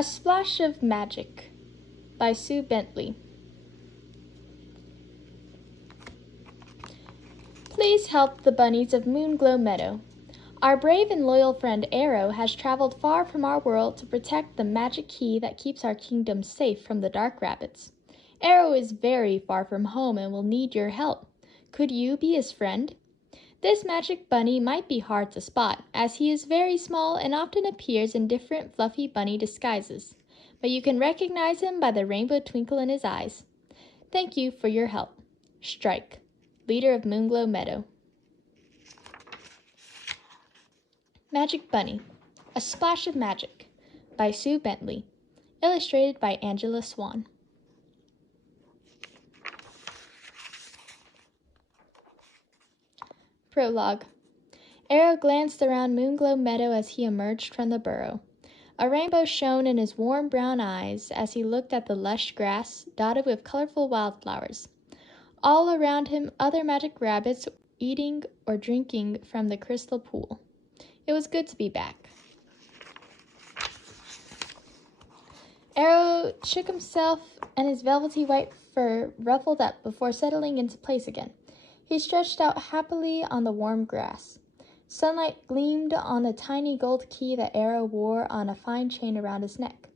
A Splash of Magic by Sue Bentley. Please help the bunnies of Moonglow Meadow. Our brave and loyal friend Arrow has traveled far from our world to protect the magic key that keeps our kingdom safe from the dark rabbits. Arrow is very far from home and will need your help. Could you be his friend? This magic bunny might be hard to spot, as he is very small and often appears in different fluffy bunny disguises, but you can recognize him by the rainbow twinkle in his eyes. Thank you for your help. Strike, leader of Moonglow Meadow. Magic Bunny, A Splash of Magic by Sue Bentley, illustrated by Angela Swan. Prologue. Arrow glanced around Moonglow Meadow as he emerged from the burrow. A rainbow shone in his warm brown eyes as he looked at the lush grass dotted with colorful wildflowers. All around him, other magic rabbits eating or drinking from the crystal pool. It was good to be back. Arrow shook himself and his velvety white fur ruffled up before settling into place again. He stretched out happily on the warm grass. Sunlight gleamed on the tiny gold key that Arrow wore on a fine chain around his neck.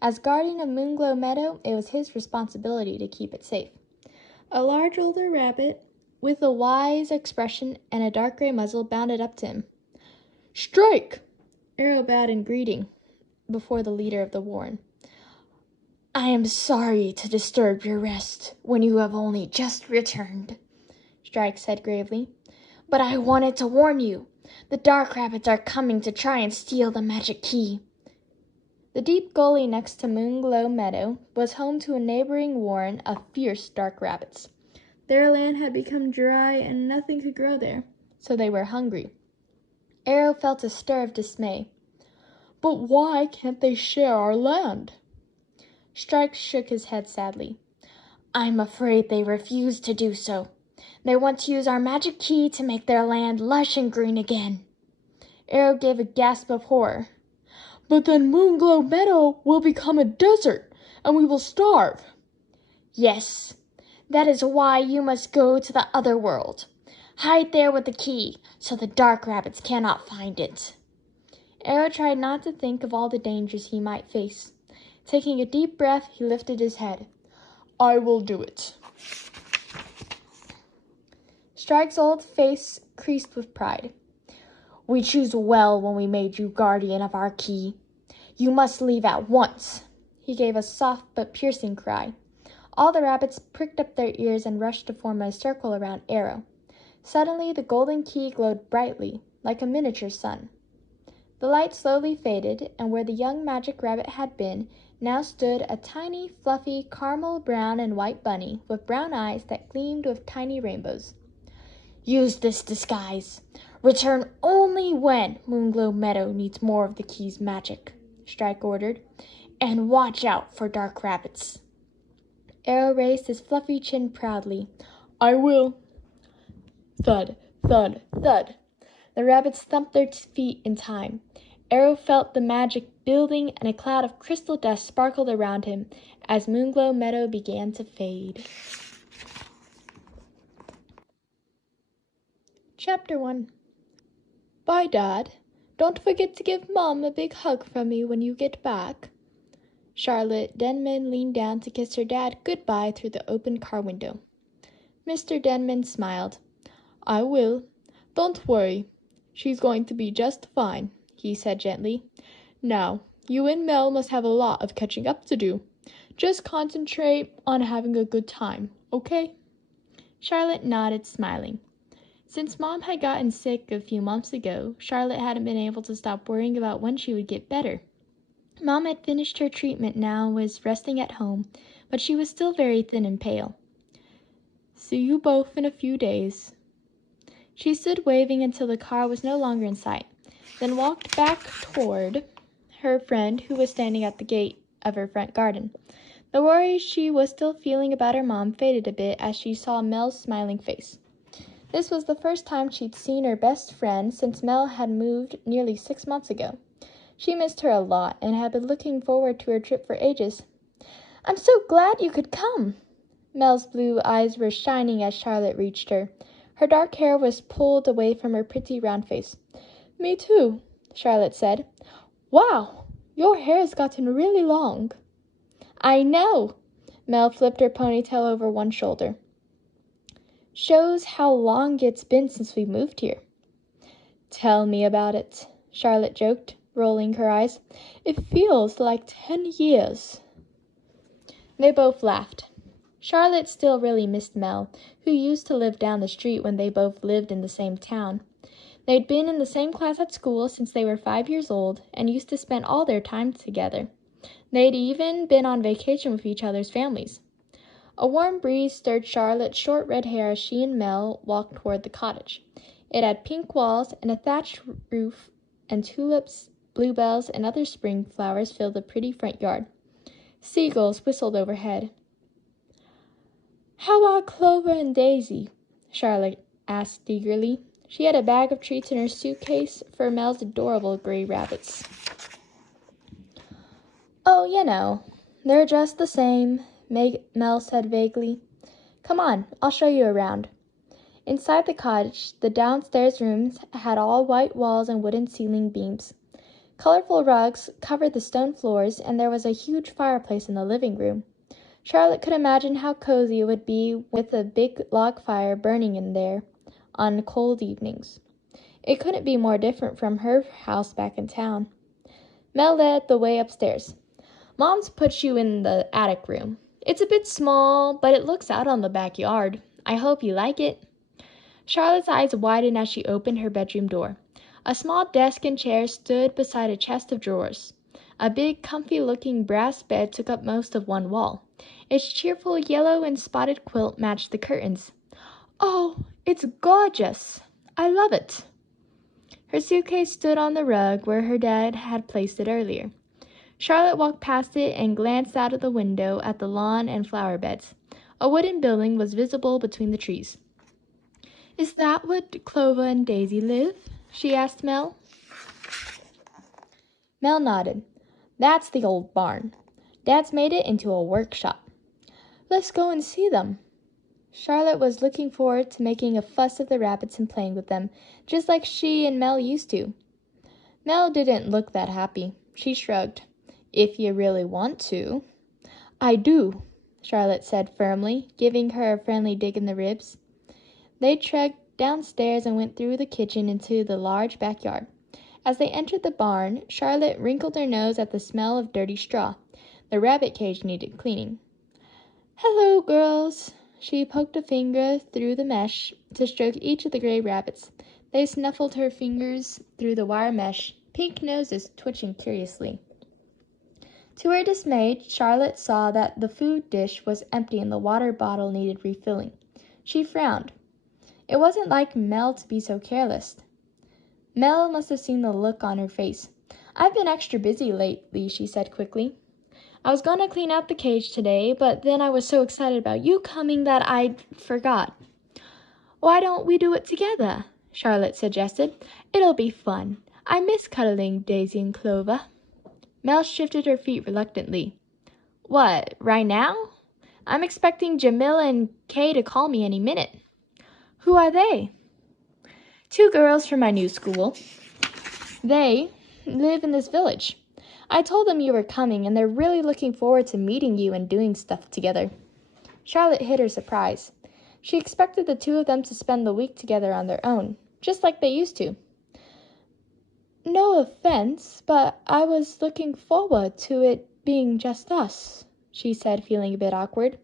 As guardian of Moonglow Meadow, it was his responsibility to keep it safe. A large older rabbit, with a wise expression and a dark gray muzzle, bounded up to him. "Strike!" Arrow bowed in greeting before the leader of the warren. "I am sorry to disturb your rest when you have only just returned," Strike said gravely. "But I wanted to warn you. The dark rabbits are coming to try and steal the magic key." The deep gully next to Moonglow Meadow was home to a neighboring warren of fierce dark rabbits. Their land had become dry and nothing could grow there, so they were hungry. Arrow felt a stir of dismay. "But why can't they share our land?" Strike shook his head sadly. "I'm afraid they refuse to do so. They want to use our magic key to make their land lush and green again." Arrow gave a gasp of horror. "But then Moonglow Meadow will become a desert, and we will starve." "Yes, that is why you must go to the other world. Hide there with the key, so the dark rabbits cannot find it." Arrow tried not to think of all the dangers he might face. Taking a deep breath, he lifted his head. "I will do it." Strike's old face creased with pride. "We chose well when we made you guardian of our key. You must leave at once." He gave a soft but piercing cry. All the rabbits pricked up their ears and rushed to form a circle around Arrow. Suddenly, the golden key glowed brightly, like a miniature sun. The light slowly faded, and where the young magic rabbit had been, now stood a tiny, fluffy, caramel brown and white bunny with brown eyes that gleamed with tiny rainbows. "Use this disguise. Return only when Moonglow Meadow needs more of the key's magic," Strike ordered. "And watch out for dark rabbits." Arrow raised his fluffy chin proudly. "I will." Thud, thud, thud. The rabbits thumped their feet in time. Arrow felt the magic building, and a cloud of crystal dust sparkled around him as Moonglow Meadow began to fade. Chapter 1. Bye, Dad. Don't forget to give Mom a big hug from me when you get back. Charlotte Denman leaned down to kiss her dad goodbye through the open car window. Mr. Denman smiled. "I will. Don't worry. She's going to be just fine," he said gently. "Now, you and Mel must have a lot of catching up to do. Just concentrate on having a good time, okay?" Charlotte nodded, smiling. Since Mom had gotten sick a few months ago, Charlotte hadn't been able to stop worrying about when she would get better. Mom had finished her treatment now and was resting at home, but she was still very thin and pale. "See you both in a few days." She stood waving until the car was no longer in sight, then walked back toward her friend who was standing at the gate of her front garden. The worry she was still feeling about her mom faded a bit as she saw Mel's smiling face. This was the first time she'd seen her best friend since Mel had moved nearly 6 months ago. She missed her a lot and had been looking forward to her trip for ages. "I'm so glad you could come." Mel's blue eyes were shining as Charlotte reached her. Her dark hair was pulled away from her pretty round face. "Me too," Charlotte said. "Wow, your hair's gotten really long." "I know." Mel flipped her ponytail over one shoulder. "Shows how long it's been since we moved here." "Tell me about it," Charlotte joked, rolling her eyes. "It feels like 10 years. They both laughed. Charlotte still really missed Mel, who used to live down the street when they both lived in the same town. They'd been in the same class at school since they were 5 years old and used to spend all their time together. They'd even been on vacation with each other's families. A warm breeze stirred Charlotte's short red hair as she and Mel walked toward the cottage. It had pink walls and a thatched roof, and tulips, bluebells, and other spring flowers filled the pretty front yard. Seagulls whistled overhead. "How are Clover and Daisy?" Charlotte asked eagerly. She had a bag of treats in her suitcase for Mel's adorable gray rabbits. "Oh, they're just the same," Mel said vaguely. "Come on, I'll show you around." Inside the cottage, the downstairs rooms had all white walls and wooden ceiling beams. Colorful rugs covered the stone floors, and there was a huge fireplace in the living room. Charlotte could imagine how cozy it would be with a big log fire burning in there on cold evenings. It couldn't be more different from her house back in town. Mel led the way upstairs. "Mom's put you in the attic room. It's a bit small, but it looks out on the backyard. I hope you like it." Charlotte's eyes widened as she opened her bedroom door. A small desk and chair stood beside a chest of drawers. A big, comfy-looking brass bed took up most of one wall. Its cheerful yellow and spotted quilt matched the curtains. "Oh, it's gorgeous! I love it!" Her suitcase stood on the rug where her dad had placed it earlier. Charlotte walked past it and glanced out of the window at the lawn and flower beds. A wooden building was visible between the trees. "Is that where Clover and Daisy live?" she asked Mel. Mel nodded. "That's the old barn. Dad's made it into a workshop." "Let's go and see them." Charlotte was looking forward to making a fuss of the rabbits and playing with them, just like she and Mel used to. Mel didn't look that happy. She shrugged. "If you really want to." "I do," Charlotte said firmly, giving her a friendly dig in the ribs. They trekked downstairs and went through the kitchen into the large backyard. As they entered the barn, Charlotte wrinkled her nose at the smell of dirty straw. The rabbit cage needed cleaning. "Hello, girls." She poked a finger through the mesh to stroke each of the gray rabbits. They snuffled her fingers through the wire mesh, pink noses twitching curiously. To her dismay, Charlotte saw that the food dish was empty and the water bottle needed refilling. She frowned. It wasn't like Mel to be so careless. Mel must have seen the look on her face. "I've been extra busy lately," she said quickly. "I was going to clean out the cage today, but then I was so excited about you coming that I forgot." "Why don't we do it together?" Charlotte suggested. "It'll be fun. I miss cuddling Daisy and Clover." Mel shifted her feet reluctantly. "What, right now? I'm expecting Jamila and Kay to call me any minute." "Who are they?" "2 girls from my new school. They live in this village. I told them you were coming, and they're really looking forward to meeting you and doing stuff together." Charlotte hid her surprise. She expected the 2 of them to spend the week together on their own, just like they used to. "No offense, but I was looking forward to it being just us," she said, feeling a bit awkward.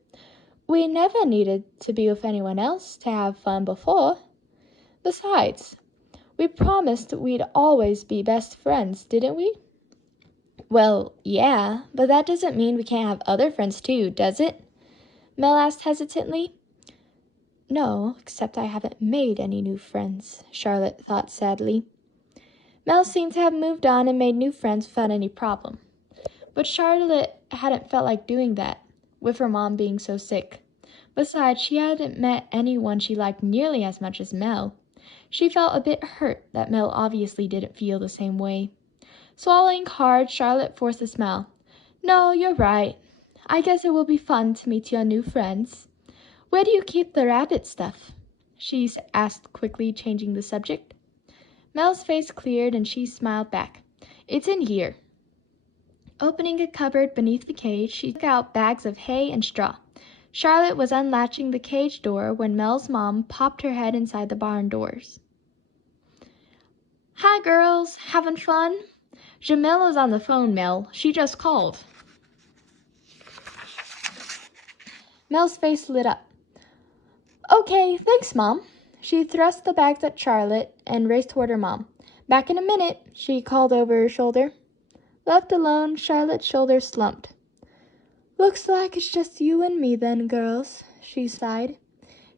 "We never needed to be with anyone else to have fun before. Besides, we promised we'd always be best friends, didn't we?" "Well, yeah, but that doesn't mean we can't have other friends too, does it?" Mel asked hesitantly. "No, except I haven't made any new friends," Charlotte thought sadly. Mel seemed to have moved on and made new friends without any problem. But Charlotte hadn't felt like doing that, with her mom being so sick. Besides, she hadn't met anyone she liked nearly as much as Mel. She felt a bit hurt that Mel obviously didn't feel the same way. Swallowing hard, Charlotte forced a smile. No, you're right. I guess it will be fun to meet your new friends. Where do you keep the rabbit stuff? She asked quickly, changing the subject. Mel's face cleared and she smiled back. It's in here. Opening a cupboard beneath the cage, she took out bags of hay and straw. Charlotte was unlatching the cage door when Mel's mom popped her head inside the barn doors. Hi, girls. Having fun? Jamila's on the phone, Mel. She just called. Mel's face lit up. Okay, thanks, Mom. She thrust the bags at Charlotte and raced toward her mom. Back in a minute, she called over her shoulder. Left alone, Charlotte's shoulders slumped. Looks like it's just you and me then, girls, she sighed.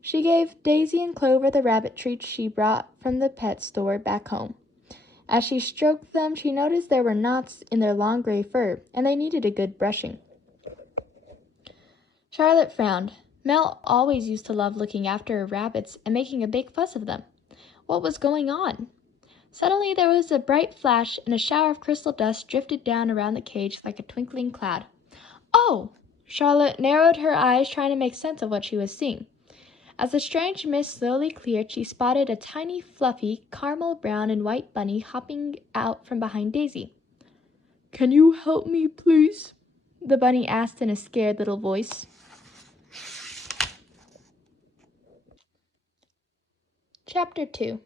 She gave Daisy and Clover the rabbit treats she brought from the pet store back home. As she stroked them, she noticed there were knots in their long gray fur, and they needed a good brushing. Charlotte frowned. Mel always used to love looking after her rabbits and making a big fuss of them. What was going on? Suddenly there was a bright flash, and a shower of crystal dust drifted down around the cage like a twinkling cloud. Oh! Charlotte narrowed her eyes, trying to make sense of what she was seeing. As the strange mist slowly cleared, she spotted a tiny, fluffy, caramel brown and white bunny hopping out from behind Daisy. Can you help me, please? The bunny asked in a scared little voice. Chapter 2.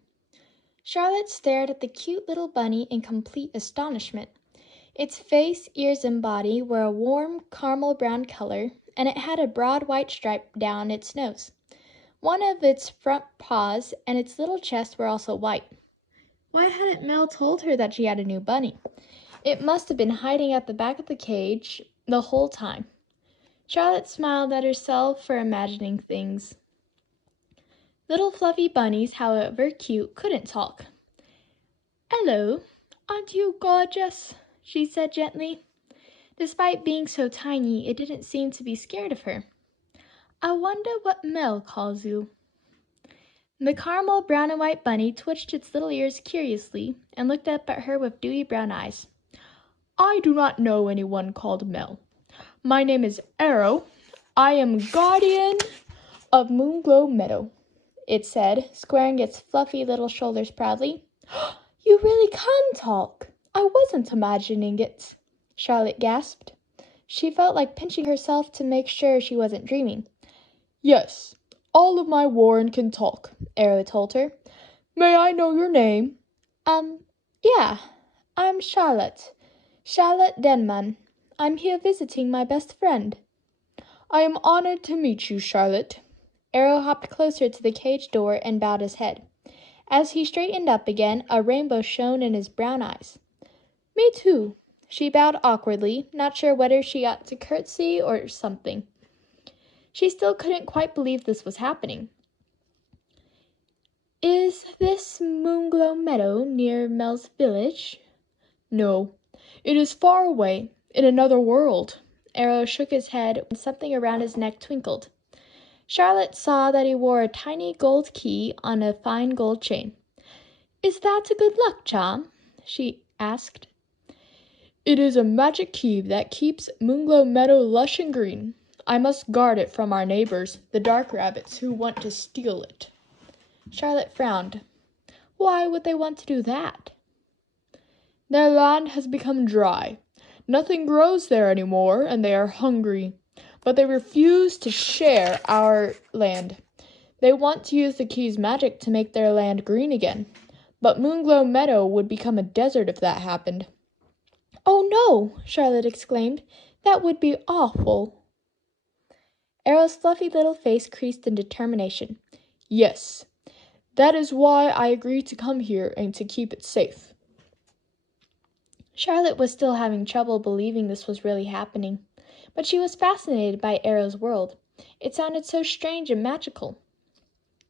Charlotte stared at the cute little bunny in complete astonishment. Its face, ears, and body were a warm caramel brown color, and it had a broad white stripe down its nose. One of its front paws and its little chest were also white. Why hadn't Mel told her that she had a new bunny? It must have been hiding at the back of the cage the whole time. Charlotte smiled at herself for imagining things. Little fluffy bunnies, however cute, couldn't talk. Hello, aren't you gorgeous? She said gently. Despite being so tiny, it didn't seem to be scared of her. I wonder what Mel calls you. The caramel brown and white bunny twitched its little ears curiously and looked up at her with dewy brown eyes. I do not know anyone called Mel. My name is Arrow. I am guardian of Moonglow Meadow, it said, squaring its fluffy little shoulders proudly. You really can talk. I wasn't imagining it, Charlotte gasped. She felt like pinching herself to make sure she wasn't dreaming. Yes, all of my Warren can talk, Arrow told her. May I know your name? Yeah, I'm Charlotte. Charlotte Denman. I'm here visiting my best friend. I am honored to meet you, Charlotte. Arrow hopped closer to the cage door and bowed his head. As he straightened up again, a rainbow shone in his brown eyes. Me too. She bowed awkwardly, not sure whether she ought to curtsy or something. She still couldn't quite believe this was happening. Is this Moonglow Meadow near Mel's village? No, it is far away, in another world. Arrow shook his head when something around his neck twinkled. Charlotte saw that he wore a tiny gold key on a fine gold chain. Is that a good luck charm? She asked. It is a magic key that keeps Moonglow Meadow lush and green. I must guard it from our neighbors, the dark rabbits, who want to steal it. Charlotte frowned. Why would they want to do that? Their land has become dry. Nothing grows there anymore, and they are hungry. But they refuse to share our land. They want to use the key's magic to make their land green again. But Moonglow Meadow would become a desert if that happened. Oh no, Charlotte exclaimed. That would be awful. Arrow's fluffy little face creased in determination. Yes, that is why I agreed to come here and to keep it safe. Charlotte was still having trouble believing this was really happening, but she was fascinated by Arrow's world. It sounded so strange and magical.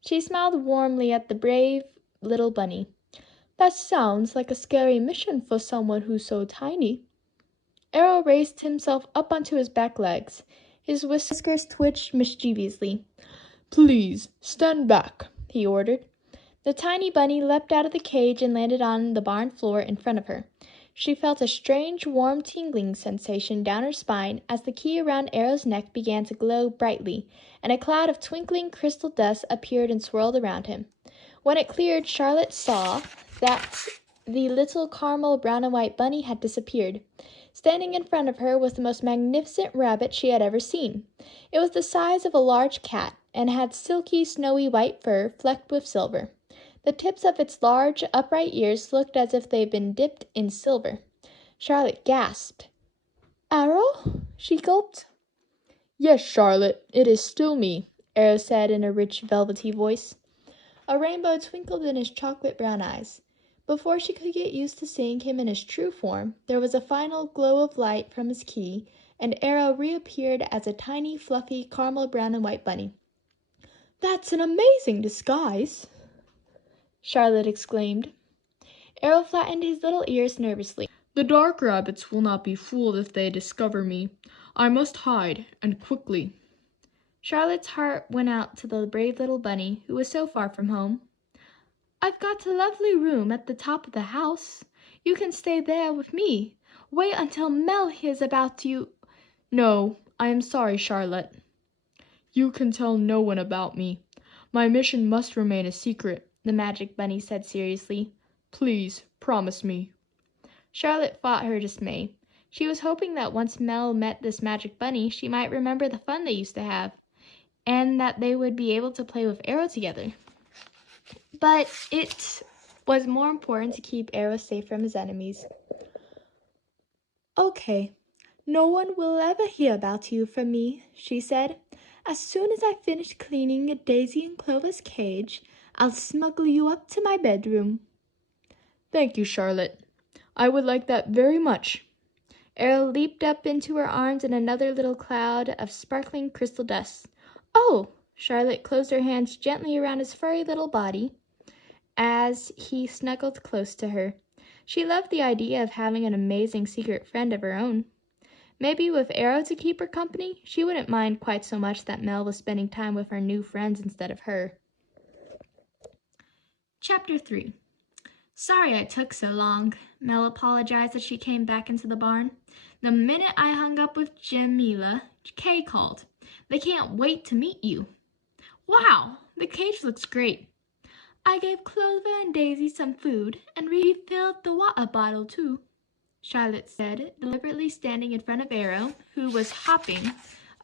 She smiled warmly at the brave little bunny. That sounds like a scary mission for someone who's so tiny. Arrow raised himself up onto his back legs. His whiskers twitched mischievously. Please, stand back, he ordered. The tiny bunny leapt out of the cage and landed on the barn floor in front of her. She felt a strange, warm, tingling sensation down her spine as the key around Arrow's neck began to glow brightly, and a cloud of twinkling crystal dust appeared and swirled around him. When it cleared, Charlotte saw that the little caramel brown and white bunny had disappeared. Standing in front of her was the most magnificent rabbit she had ever seen. It was the size of a large cat, and had silky, snowy white fur flecked with silver. The tips of its large, upright ears looked as if they had been dipped in silver. Charlotte gasped. "Arrow?" she gulped. "Yes, Charlotte, it is still me," Arrow said in a rich, velvety voice. A rainbow twinkled in his chocolate-brown eyes. Before she could get used to seeing him in his true form, there was a final glow of light from his key, and Arrow reappeared as a tiny, fluffy, caramel brown and white bunny. "That's an amazing disguise!" Charlotte exclaimed. Arrow flattened his little ears nervously. "The dark rabbits will not be fooled if they discover me. I must hide, and quickly." Charlotte's heart went out to the brave little bunny who was so far from home. "I've got a lovely room at the top of the house. You can stay there with me. Wait until Mel hears about you." "No, I am sorry, Charlotte. You can tell no one about me. My mission must remain a secret," the magic bunny said seriously. "Please, promise me." Charlotte fought her dismay. She was hoping that once Mel met this magic bunny, she might remember the fun they used to have, and that they would be able to play with Arrow together. But it was more important to keep Arrow safe from his enemies. "Okay, no one will ever hear about you from me," she said. "As soon as I finish cleaning Daisy and Clover's cage, I'll smuggle you up to my bedroom." "Thank you, Charlotte. I would like that very much." Arrow leaped up into her arms in another little cloud of sparkling crystal dust. "Oh!" Charlotte closed her hands gently around his furry little body as he snuggled close to her. She loved the idea of having an amazing secret friend of her own. Maybe with Arrow to keep her company, she wouldn't mind quite so much that Mel was spending time with her new friends instead of her. Chapter 3. "Sorry I took so long," Mel apologized as she came back into the barn. "The minute I hung up with Jamila, Kay called. They can't wait to meet you." "Wow, the cage looks great." "I gave Clover and Daisy some food and refilled the water bottle too," Charlotte said, deliberately standing in front of Arrow, who was hopping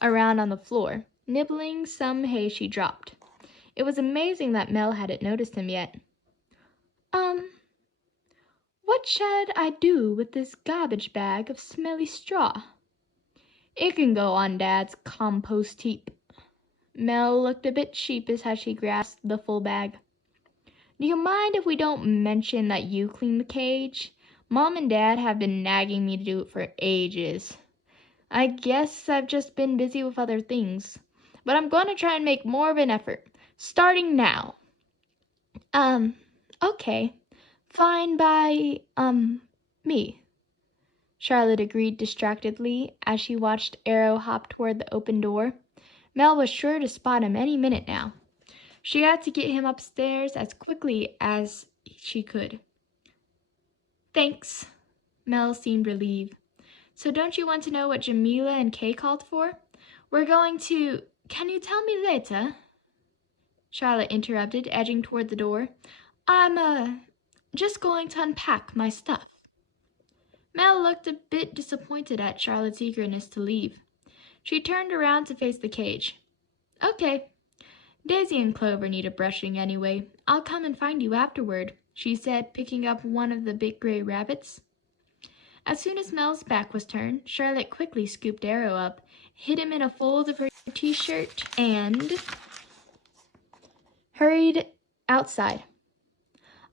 around on the floor, nibbling some hay she dropped. It was amazing that Mel hadn't noticed him yet. What should I do with this garbage bag of smelly straw?" "It can go on Dad's compost heap." Mel looked a bit sheepish as she grasped the full bag. "Do you mind if we don't mention that you cleaned the cage? Mom and Dad have been nagging me to do it for ages. I guess I've just been busy with other things. But I'm going to try and make more of an effort, starting now." Okay. Fine by, me," Charlotte agreed distractedly as she watched Arrow hop toward the open door. Mel was sure to spot him any minute now. She had to get him upstairs as quickly as she could. "Thanks." Mel seemed relieved. "So don't you want to know what Jamila and Kay called for? We're going to—" "Can you tell me later?" Charlotte interrupted, edging toward the door. "I'm, just going to unpack my stuff." Mel looked a bit disappointed at Charlotte's eagerness to leave. She turned around to face the cage. "Okay. Daisy and Clover need a brushing anyway. I'll come and find you afterward," she said, picking up one of the big gray rabbits. As soon as Mel's back was turned, Charlotte quickly scooped Arrow up, hid him in a fold of her t-shirt, and hurried outside.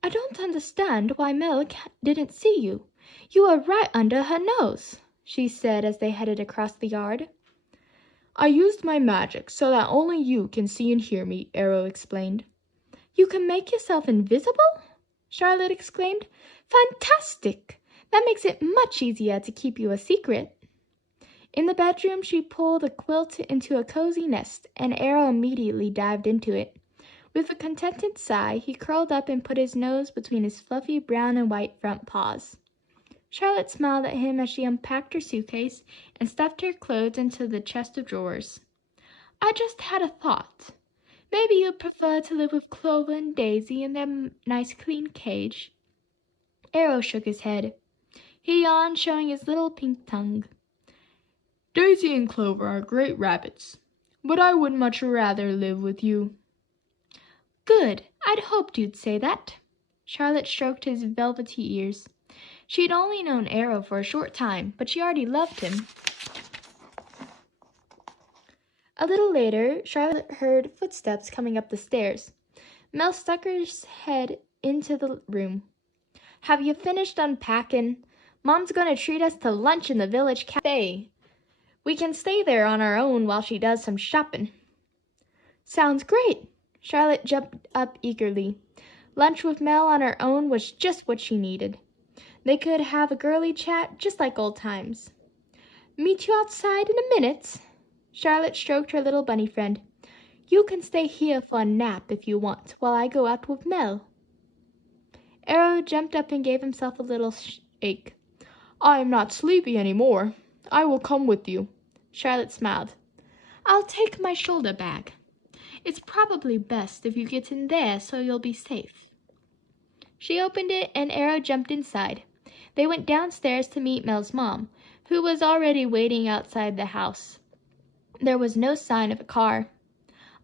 "I don't understand why Mel didn't see you. You were right under her nose," she said as they headed across the yard. "I used my magic so that only you can see and hear me," Arrow explained. "You can make yourself invisible?" Charlotte exclaimed. "Fantastic! That makes it much easier to keep you a secret." In the bedroom, she pulled a quilt into a cozy nest, and Arrow immediately dived into it. With a contented sigh, he curled up and put his nose between his fluffy brown and white front paws. Charlotte smiled at him as she unpacked her suitcase and stuffed her clothes into the chest of drawers. I just had a thought. Maybe you'd prefer to live with Clover and Daisy in their nice clean cage. Arrow shook his head. He yawned, showing his little pink tongue. Daisy and Clover are great rabbits, but I would much rather live with you. Good. I'd hoped you'd say that. Charlotte stroked his velvety ears. She'd only known Arrow for a short time, but she already loved him. A little later, Charlotte heard footsteps coming up the stairs. Mel stuck her head into the room. Have you finished unpacking? Mom's going to treat us to lunch in the village cafe. We can stay there on our own while she does some shopping. Sounds great. Charlotte jumped up eagerly. Lunch with Mel on her own was just what she needed. They could have a girly chat just like old times. Meet you outside in a minute. Charlotte stroked her little bunny friend. You can stay here for a nap if you want, while I go out with Mel. Arrow jumped up and gave himself a little shake. I am not sleepy any more. I will come with you. Charlotte smiled. I'll take my shoulder bag. It's probably best if you get in there so you'll be safe. She opened it and Arrow jumped inside. They went downstairs to meet Mel's mom, who was already waiting outside the house. There was no sign of a car.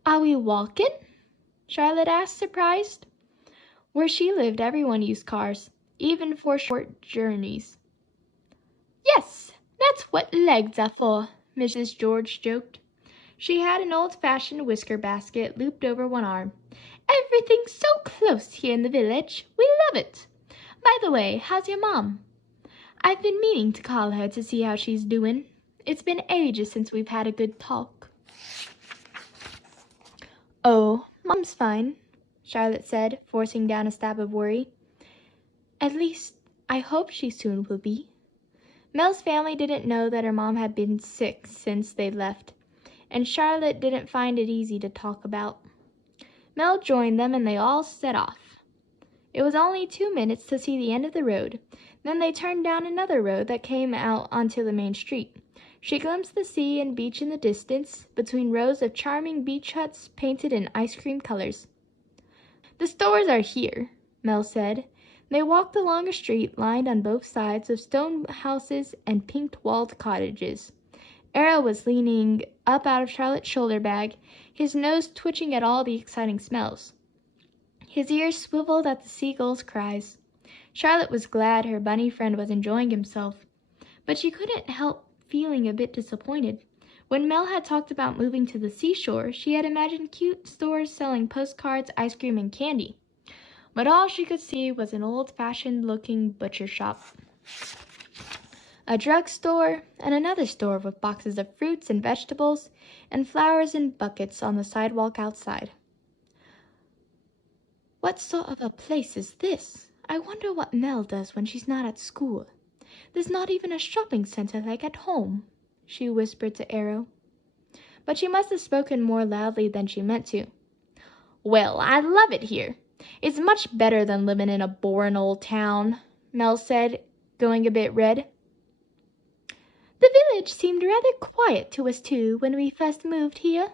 Are we walking? Charlotte asked, surprised. Where she lived, everyone used cars, even for short journeys. Yes, that's what legs are for, Mrs. George joked. She had an old-fashioned whisker basket looped over one arm. Everything's so close here in the village. We love it. By the way, how's your mom? I've been meaning to call her to see how she's doing. It's been ages since we've had a good talk. Oh, Mom's fine, Charlotte said, forcing down a stab of worry. At least, I hope she soon will be. Mel's family didn't know that her mom had been sick since they left, and Charlotte didn't find it easy to talk about. Mel joined them and they all set off. It was only 2 minutes to see the end of the road. Then they turned down another road that came out onto the main street. She glimpsed the sea and beach in the distance, between rows of charming beach huts painted in ice cream colors. The stores are here, Mel said. They walked along a street lined on both sides with stone houses and pink-walled cottages. Arrow was leaning up out of Charlotte's shoulder bag, his nose twitching at all the exciting smells. His ears swiveled at the seagulls' cries. Charlotte was glad her bunny friend was enjoying himself, but she couldn't help feeling a bit disappointed. When Mel had talked about moving to the seashore, she had imagined cute stores selling postcards, ice cream, and candy. But all she could see was an old-fashioned-looking butcher shop, a drugstore, and another store with boxes of fruits and vegetables and flowers in buckets on the sidewalk outside. What sort of a place is this? I wonder what Mel does when she's not at school. There's not even a shopping center like at home, she whispered to Arrow. But she must have spoken more loudly than she meant to. Well, I love it here. It's much better than living in a boring old town, Mel said, going a bit red. The village seemed rather quiet to us too when we first moved here,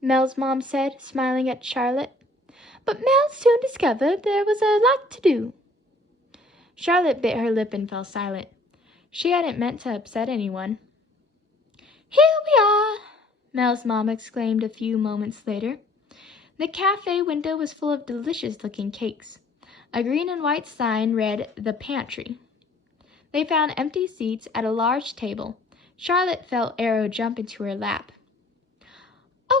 Mel's mom said, smiling at Charlotte. But Mel soon discovered there was a lot to do. Charlotte bit her lip and fell silent. She hadn't meant to upset anyone. Here we are, Mel's mom exclaimed a few moments later. The cafe window was full of delicious-looking cakes. A green and white sign read, "The Pantry." They found empty seats at a large table. Charlotte felt Arrow jump into her lap.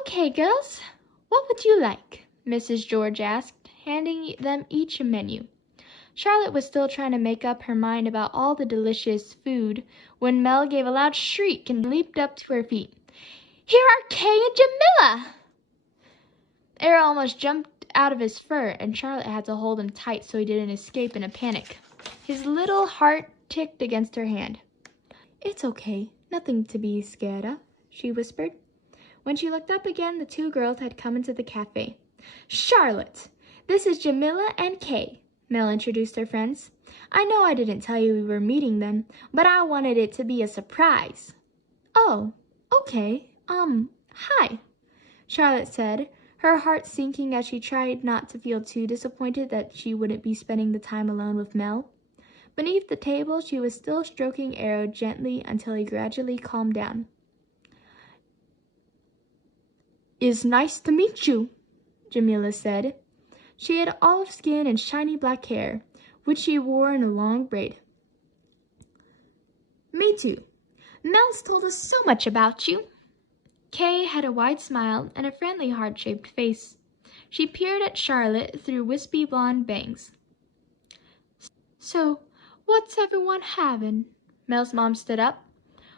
Okay, girls, what would you like? Mrs. George asked, handing them each a menu. Charlotte was still trying to make up her mind about all the delicious food when Mel gave a loud shriek and leaped up to her feet. Here are Kay and Jamila! Arrow almost jumped out of his fur, and Charlotte had to hold him tight so he didn't escape in a panic. His little heart ticked against her hand. It's okay, nothing to be scared of, she whispered. When she looked up again, the two girls had come into the cafe. Charlotte, this is Jamila and Kay, Mel introduced her friends. "I know I didn't tell you we were meeting them, but I wanted it to be a surprise." "Oh, okay. Hi," Charlotte said, her heart sinking as she tried not to feel too disappointed that she wouldn't be spending the time alone with Mel. Beneath the table, she was still stroking Arrow gently until he gradually calmed down. "It's nice to meet you," Jamila said. She had olive skin and shiny black hair, which she wore in a long braid. "Me too. Mel's told us so much about you." Kay had a wide smile and a friendly heart-shaped face. She peered at Charlotte through wispy blonde bangs. "So, what's everyone having?" Mel's mom stood up.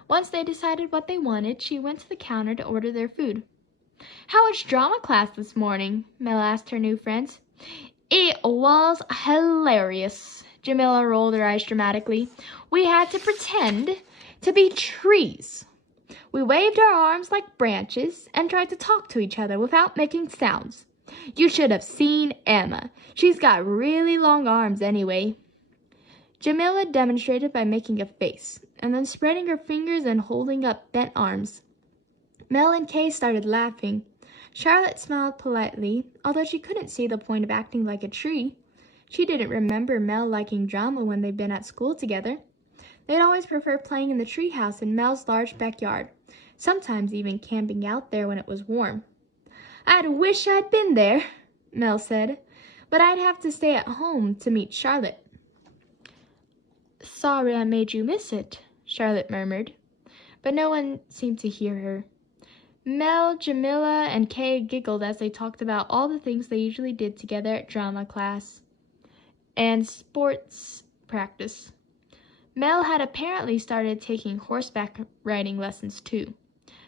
Once they decided what they wanted, she went to the counter to order their food. "How was drama class this morning?" Mel asked her new friends. "It was hilarious." Jamila rolled her eyes dramatically. "We had to pretend to be trees. We waved our arms like branches and tried to talk to each other without making sounds. You should have seen Emma. She's got really long arms anyway." Jamila demonstrated by making a face, and then spreading her fingers and holding up bent arms. Mel and Kay started laughing. Charlotte smiled politely, although she couldn't see the point of acting like a tree. She didn't remember Mel liking drama when they'd been at school together. They'd always preferred playing in the treehouse in Mel's large backyard, sometimes even camping out there when it was warm. "I'd wish I'd been there," Mel said, "but I'd have to stay at home to meet Charlotte." "Sorry I made you miss it," Charlotte murmured, but no one seemed to hear her. Mel, Jamila, and Kay giggled as they talked about all the things they usually did together at drama class and sports practice. Mel had apparently started taking horseback riding lessons too.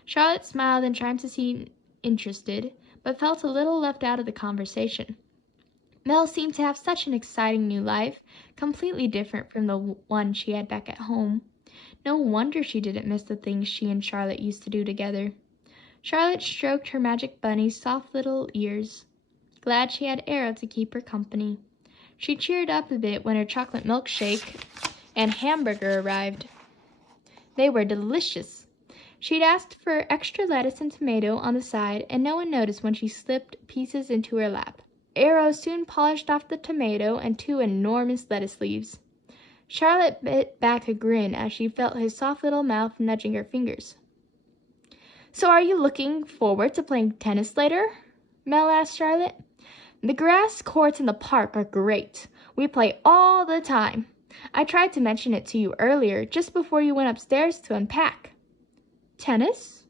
Charlotte smiled and tried to seem interested, but felt a little left out of the conversation. Mel seemed to have such an exciting new life, completely different from the one she had back at home. No wonder she didn't miss the things she and Charlotte used to do together. Charlotte stroked her magic bunny's soft little ears, glad she had Arrow to keep her company. She cheered up a bit when her chocolate milkshake and hamburger arrived. They were delicious. She'd asked for extra lettuce and tomato on the side, and no one noticed when she slipped pieces into her lap. Arrow soon polished off the tomato and 2 enormous lettuce leaves. Charlotte bit back a grin as she felt his soft little mouth nudging her fingers. "So are you looking forward to playing tennis later?" Mel asked Charlotte. "The grass courts in the park are great. We play all the time. I tried to mention it to you earlier, just before you went upstairs to unpack." "Tennis?"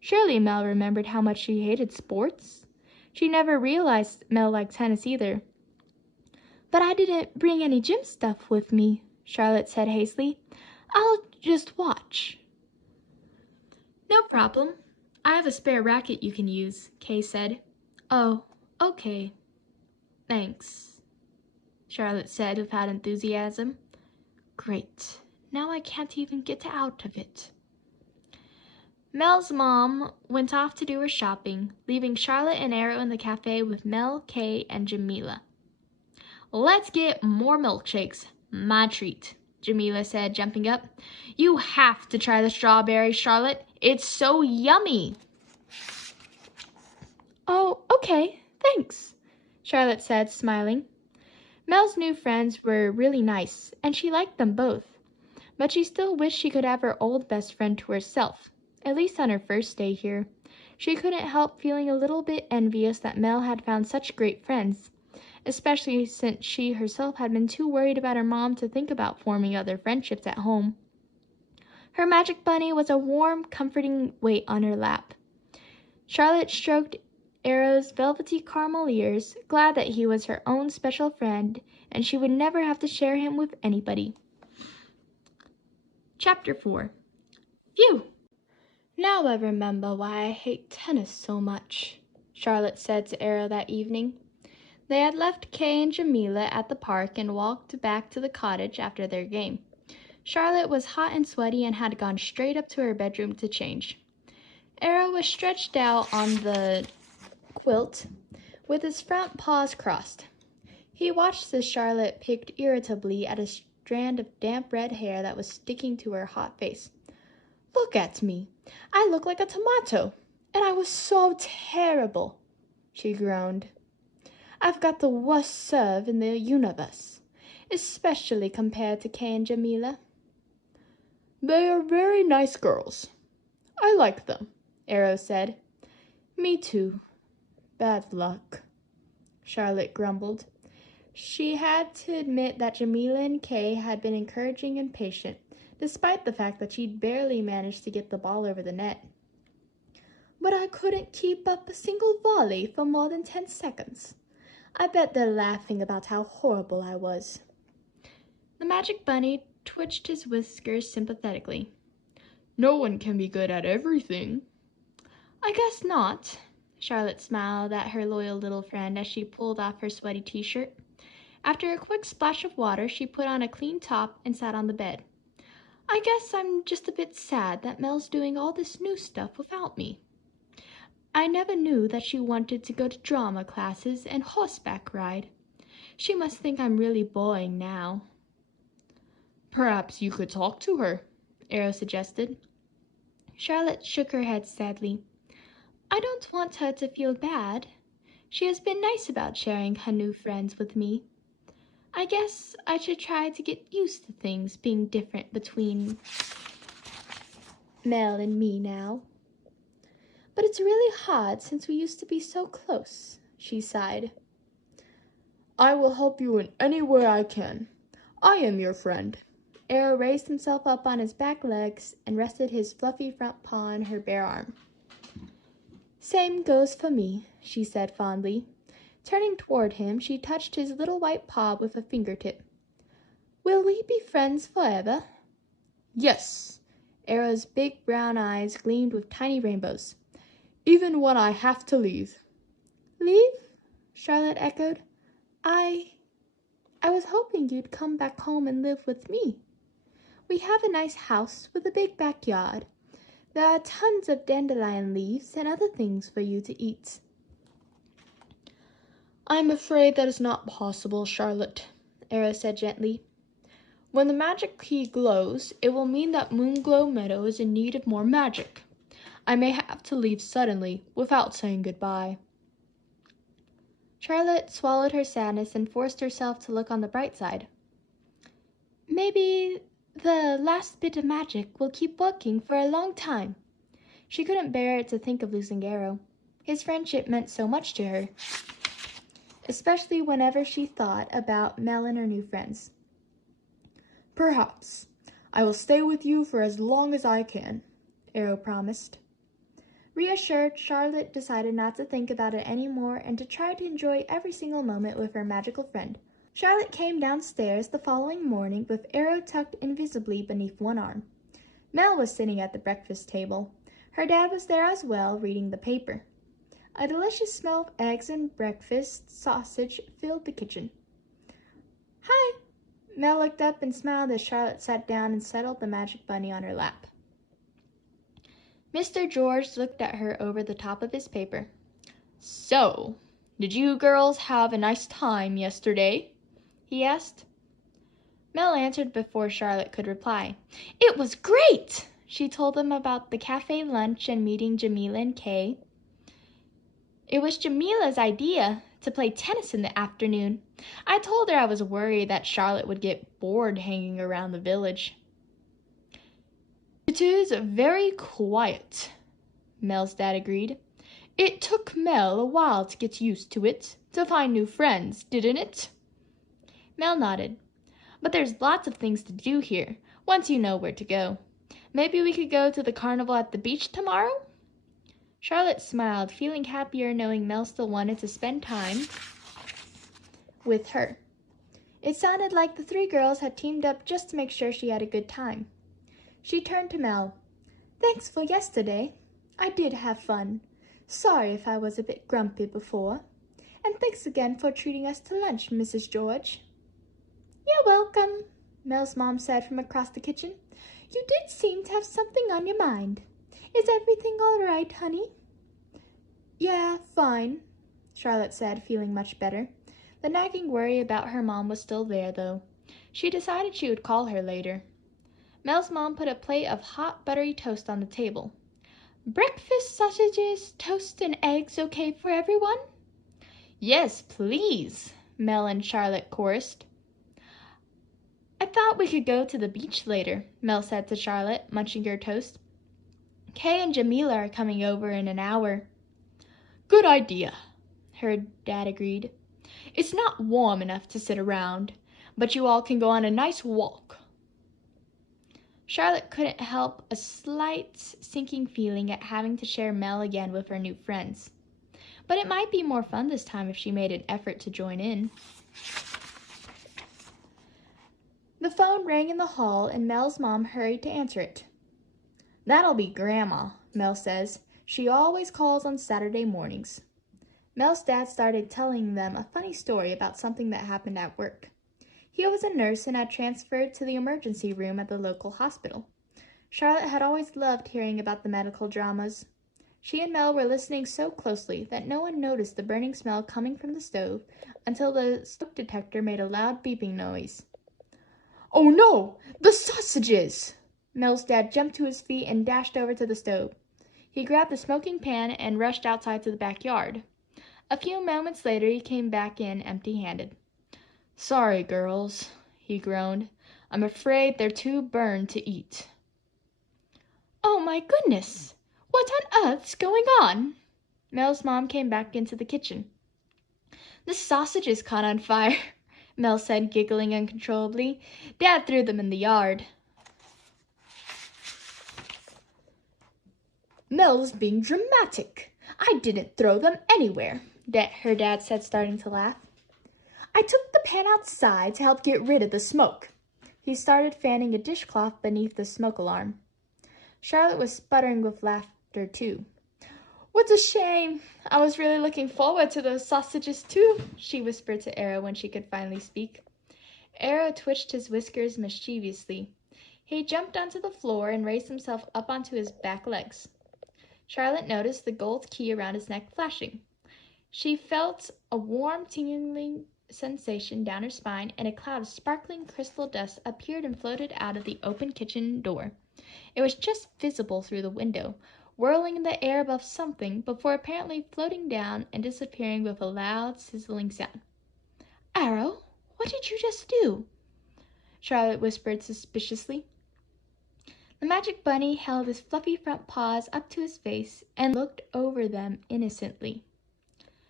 Surely Mel remembered how much she hated sports. She never realized Mel liked tennis either. "But I didn't bring any gym stuff with me," Charlotte said hastily. "I'll just watch." "No problem. I have a spare racket you can use," Kay said. "Oh, okay. Thanks," Charlotte said without enthusiasm. "Great. Now I can't even get out of it." Mel's mom went off to do her shopping, leaving Charlotte and Arrow in the cafe with Mel, Kay, and Jamila. "Let's get more milkshakes. My treat," Jamila said, jumping up. "You have to try the strawberry, Charlotte. It's so yummy." "Oh, okay, thanks," Charlotte said, smiling. Mel's new friends were really nice, and she liked them both. But she still wished she could have her old best friend to herself, at least on her first day here. She couldn't help feeling a little bit envious that Mel had found such great friends, especially since she herself had been too worried about her mom to think about forming other friendships at home. Her magic bunny was a warm, comforting weight on her lap. Charlotte stroked Arrow's velvety caramel ears, glad that he was her own special friend, and she would never have to share him with anybody. Chapter 4. Phew! "Now I remember why I hate tennis so much," Charlotte said to Arrow that evening. They had left Kay and Jamila at the park and walked back to the cottage after their game. Charlotte was hot and sweaty and had gone straight up to her bedroom to change. Arrow was stretched out on the quilt with his front paws crossed. He watched as Charlotte picked irritably at a strand of damp red hair that was sticking to her hot face. "Look at me. I look like a tomato, and I was so terrible," she groaned. "I've got the worst serve in the universe, especially compared to Kay and Jamila." "They are very nice girls. I like them," Arrow said. "Me too. Bad luck," Charlotte grumbled. She had to admit that Jamila and Kay had been encouraging and patient, despite the fact that she'd barely managed to get the ball over the net. "But I couldn't keep up a single volley for more than 10 seconds. I bet they're laughing about how horrible I was." The Magic Bunny twitched his whiskers sympathetically. "No one can be good at everything." "I guess not." Charlotte smiled at her loyal little friend as she pulled off her sweaty t-shirt. After a quick splash of water, she put on a clean top and sat on the bed. "I guess I'm just a bit sad that Mel's doing all this new stuff without me. I never knew that she wanted to go to drama classes and horseback ride. She must think I'm really boring now." "Perhaps you could talk to her," Arrow suggested. Charlotte shook her head sadly. "I don't want her to feel bad. She has been nice about sharing her new friends with me. I guess I should try to get used to things being different between Mel and me now. But it's really hard since we used to be so close," she sighed. "I will help you in any way I can. I am your friend." Arrow raised himself up on his back legs and rested his fluffy front paw on her bare arm. "Same goes for me," she said fondly. Turning toward him, she touched his little white paw with a fingertip. "Will we be friends forever?" "Yes." Arrow's big brown eyes gleamed with tiny rainbows. "Even when I have to leave." "Leave?" Charlotte echoed. I was hoping you'd come back home and live with me. We have a nice house with a big backyard. There are tons of dandelion leaves and other things for you to eat." "I'm afraid that is not possible, Charlotte," Arrow said gently. "When the magic key glows, it will mean that Moonglow Meadow is in need of more magic. I may have to leave suddenly, without saying goodbye." Charlotte swallowed her sadness and forced herself to look on the bright side. "Maybe the last bit of magic will keep working for a long time." She couldn't bear it to think of losing Arrow. His friendship meant so much to her, especially whenever she thought about Mel and her new friends. "Perhaps. I will stay with you for as long as I can," Arrow promised. Reassured, Charlotte decided not to think about it anymore and to try to enjoy every single moment with her magical friend. Charlotte came downstairs the following morning with Arrow tucked invisibly beneath one arm. Mel was sitting at the breakfast table. Her dad was there as well, reading the paper. A delicious smell of eggs and breakfast sausage filled the kitchen. "Hi!" Mel looked up and smiled as Charlotte sat down and settled the Magic Bunny on her lap. Mr. George looked at her over the top of his paper. "So, did you girls have a nice time yesterday?" he asked. Mel answered before Charlotte could reply. "It was great!" She told them about the cafe lunch and meeting Jamila and Kay. "It was Jamila's idea to play tennis in the afternoon. I told her I was worried that Charlotte would get bored hanging around the village." "It is very quiet," Mel's dad agreed. "It took Mel a while to get used to it, to find new friends, didn't it?" Mel nodded. "But there's lots of things to do here, once you know where to go. Maybe we could go to the carnival at the beach tomorrow?" Charlotte smiled, feeling happier knowing Mel still wanted to spend time with her. It sounded like the three girls had teamed up just to make sure she had a good time. She turned to Mel. "Thanks for yesterday. I did have fun. Sorry if I was a bit grumpy before. And thanks again for treating us to lunch, Mrs. George." "You're welcome," Mel's mom said from across the kitchen. "You did seem to have something on your mind. Is everything all right, honey?" "Yeah, fine," Charlotte said, feeling much better. The nagging worry about her mom was still there, though. She decided she would call her later. Mel's mom put a plate of hot, buttery toast on the table. "Breakfast sausages, toast, and eggs okay for everyone?" "Yes, please," Mel and Charlotte chorused. "I thought we could go to the beach later," Mel said to Charlotte, munching her toast. "Kay and Jamila are coming over in an hour." "Good idea," her dad agreed. "It's not warm enough to sit around, but you all can go on a nice walk." Charlotte couldn't help a slight sinking feeling at having to share Mel again with her new friends. But it might be more fun this time if she made an effort to join in. The phone rang in the hall and Mel's mom hurried to answer it. "That'll be Grandma," Mel says. "She always calls on Saturday mornings." Mel's dad started telling them a funny story about something that happened at work. He was a nurse and had transferred to the emergency room at the local hospital. Charlotte had always loved hearing about the medical dramas. She and Mel were listening so closely that no one noticed the burning smell coming from the stove until the smoke detector made a loud beeping noise. "Oh no! The sausages!" Mel's dad jumped to his feet and dashed over to the stove. He grabbed the smoking pan and rushed outside to the backyard. A few moments later he came back in empty-handed. "Sorry, girls," he groaned. "I'm afraid they're too burned to eat." "Oh my goodness! What on earth's going on?" Mel's mom came back into the kitchen. "The sausages caught on fire," Mel said, giggling uncontrollably. "Dad threw them in the yard." "Mel's being dramatic. I didn't throw them anywhere," her dad said, starting to laugh. "I took the pan outside to help get rid of the smoke." He started fanning a dishcloth beneath the smoke alarm. Charlotte was sputtering with laughter, too. "What a shame! I was really looking forward to those sausages, too," she whispered to Arrow when she could finally speak. Arrow twitched his whiskers mischievously. He jumped onto the floor and raised himself up onto his back legs. Charlotte noticed the gold key around his neck flashing. She felt a warm, tingling sensation down her spine, and a cloud of sparkling crystal dust appeared and floated out of the open kitchen door. It was just visible through the window, whirling in the air above something, before apparently floating down and disappearing with a loud, sizzling sound. "Arrow, what did you just do?" Charlotte whispered suspiciously. The magic bunny held his fluffy front paws up to his face and looked over them innocently.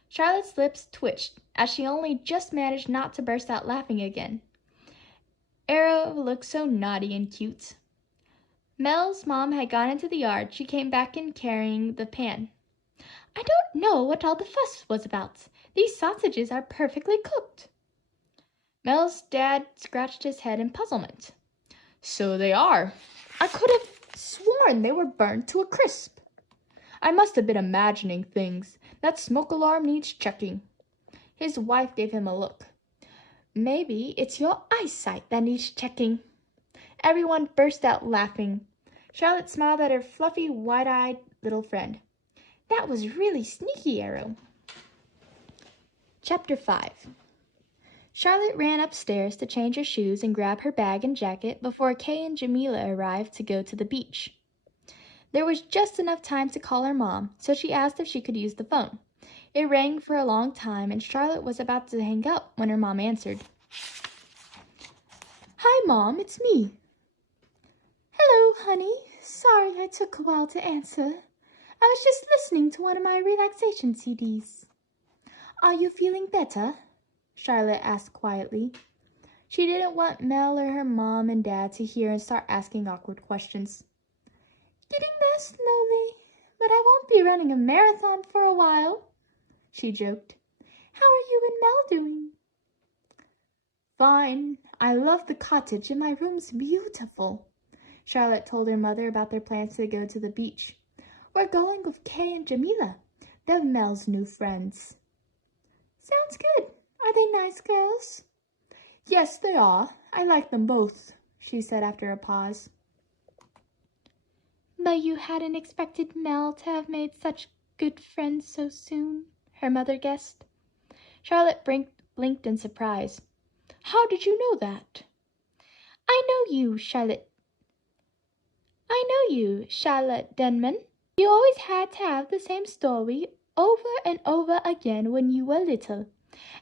Charlotte's lips twitched, as she only just managed not to burst out laughing again. Arrow looked so naughty and cute. Mel's mom had gone into the yard. She came back in carrying the pan. "I don't know what all the fuss was about. These sausages are perfectly cooked." Mel's dad scratched his head in puzzlement. "So they are. I could have sworn they were burned to a crisp. I must have been imagining things. That smoke alarm needs checking." His wife gave him a look. "Maybe it's your eyesight that needs checking." Everyone burst out laughing. Charlotte smiled at her fluffy, wide-eyed little friend. "That was really sneaky, Arrow." Chapter 5. Charlotte ran upstairs to change her shoes and grab her bag and jacket before Kay and Jamila arrived to go to the beach. There was just enough time to call her mom, so she asked if she could use the phone. It rang for a long time, and Charlotte was about to hang up when her mom answered. "Hi, Mom, it's me." "Hello, honey. Sorry I took a while to answer. I was just listening to one of my relaxation CDs. Are you feeling better?" Charlotte asked quietly. She didn't want Mel or her mom and dad to hear and start asking awkward questions. "Getting there slowly, but I won't be running a marathon for a while," she joked. "How are you and Mel doing?" "Fine. I love the cottage and my room's beautiful." Charlotte told her mother about their plans to go to the beach. "We're going with Kay and Jamila. They're Mel's new friends." "Sounds good. Are they nice girls?" "Yes, they are. I like them both," she said after a pause. "But you hadn't expected Mel to have made such good friends so soon," her mother guessed. Charlotte blinked in surprise. How did you know that? I know you, Charlotte Denman. You always had to have the same story over and over again when you were little,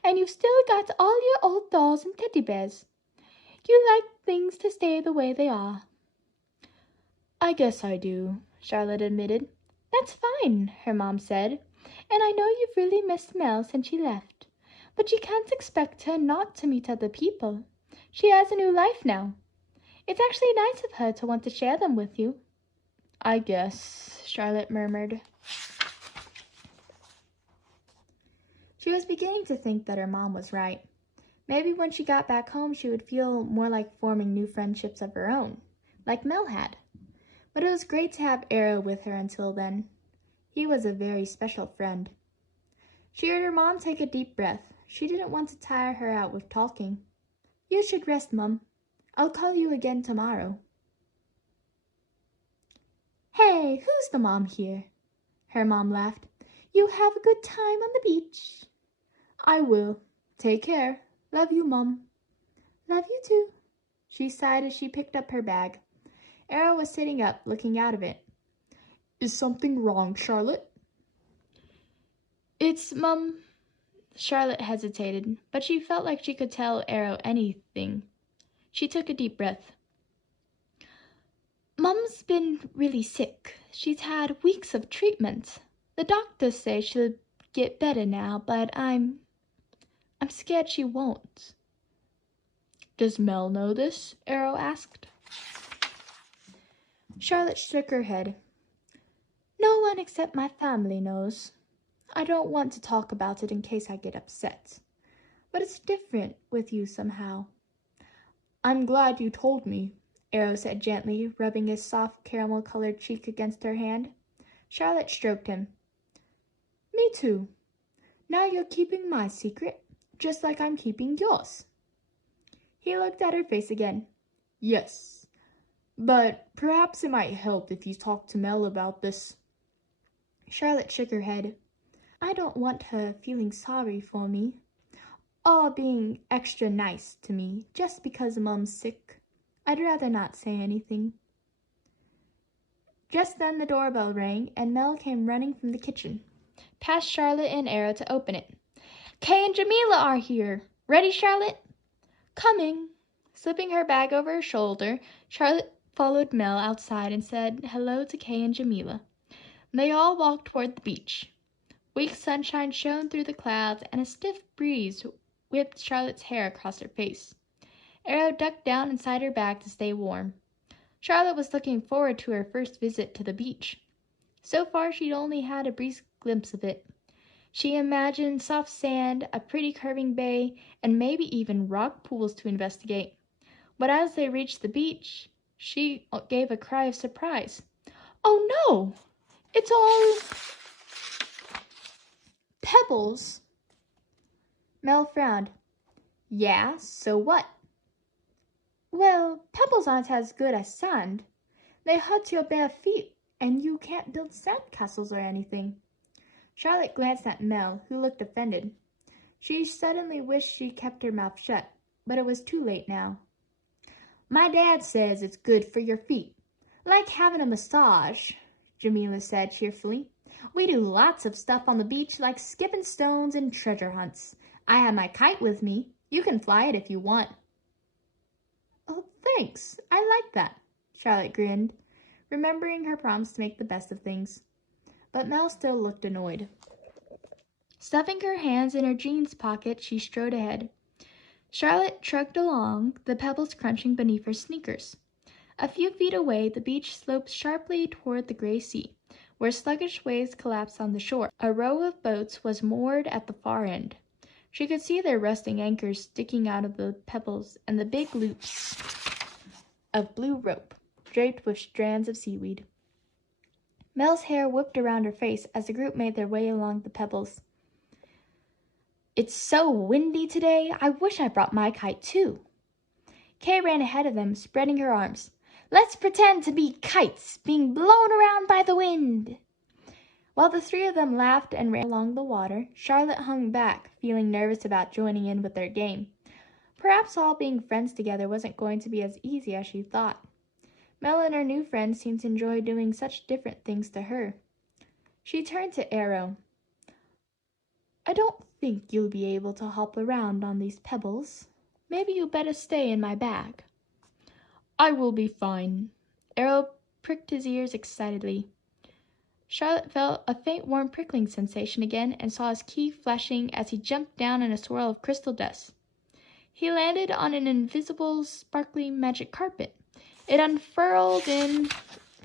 and you've still got all your old dolls and teddy bears. You like things to stay the way they are. I guess I do, Charlotte admitted. That's fine, her mom said, and I know you've really missed Mel since she left. But you can't expect her not to meet other people. She has a new life now. It's actually nice of her to want to share them with you. I guess, Charlotte murmured. She was beginning to think that her mom was right. Maybe when she got back home she would feel more like forming new friendships of her own, like Mel had. But it was great to have Arrow with her until then. He was a very special friend. She heard her mom take a deep breath. She didn't want to tire her out with talking. You should rest, Mum. I'll call you again tomorrow. Hey, who's the mom here? Her mom laughed. You have a good time on the beach. I will. Take care. Love you, Mum. Love you too. She sighed as she picked up her bag. Arrow was sitting up, looking out of it. Is something wrong, Charlotte? It's, Mum. Charlotte hesitated, but she felt like she could tell Arrow anything. She took a deep breath. Mum's been really sick. She's had weeks of treatment. The doctors say she'll get better now, but I'm scared she won't. Does Mel know this? Arrow asked. Charlotte shook her head. No one except my family knows. I don't want to talk about it in case I get upset. But it's different with you somehow. I'm glad you told me, Arrow said gently, rubbing his soft caramel-colored cheek against her hand. Charlotte stroked him. Me too. Now you're keeping my secret, just like I'm keeping yours. He looked at her face again. Yes, but perhaps it might help if you talk to Mel about this. Charlotte shook her head. I don't want her feeling sorry for me, or being extra nice to me just because Mum's sick. I'd rather not say anything. Just then the doorbell rang, and Mel came running from the kitchen, past Charlotte and Arrow to open it. Kay and Jamila are here. Ready, Charlotte? Coming. Slipping her bag over her shoulder, Charlotte followed Mel outside and said hello to Kay and Jamila. They all walked toward the beach. Weak sunshine shone through the clouds, and a stiff breeze whipped Charlotte's hair across her face. Arrow ducked down inside her bag to stay warm. Charlotte was looking forward to her first visit to the beach. So far, she'd only had a brief glimpse of it. She imagined soft sand, a pretty curving bay, and maybe even rock pools to investigate. But as they reached the beach, she gave a cry of surprise. Oh no! It's all pebbles. Mel frowned. Yeah, so what? Well, pebbles aren't as good as sand. They hurt your bare feet, and you can't build sand castles or anything. Charlotte glanced at Mel, who looked offended. She suddenly wished she kept her mouth shut, but it was too late now. My dad says it's good for your feet. Like having a massage, Jamila said cheerfully. We do lots of stuff on the beach, like skipping stones and treasure hunts. I have my kite with me. You can fly it if you want. Oh, thanks. I like that, Charlotte grinned, remembering her promise to make the best of things. But Mel still looked annoyed. Stuffing her hands in her jeans pocket, she strode ahead. Charlotte trudged along, the pebbles crunching beneath her sneakers. A few feet away, the beach sloped sharply toward the gray sea, where sluggish waves collapsed on the shore. A row of boats was moored at the far end. She could see their rusting anchors sticking out of the pebbles and the big loops of blue rope, draped with strands of seaweed. Mel's hair whipped around her face as the group made their way along the pebbles. It's so windy today, I wish I brought my kite too. Kay ran ahead of them, spreading her arms. Let's pretend to be kites being blown around by the wind. While the three of them laughed and ran along the water, Charlotte hung back, feeling nervous about joining in with their game. Perhaps all being friends together wasn't going to be as easy as she thought. Mel and her new friend seemed to enjoy doing such different things to her. She turned to Arrow. I don't think you'll be able to hop around on these pebbles. Maybe you better stay in my bag. I will be fine. Arrow pricked his ears excitedly. Charlotte felt a faint warm prickling sensation again and saw his key flashing as he jumped down in a swirl of crystal dust. He landed on an invisible, sparkly magic carpet. It unfurled in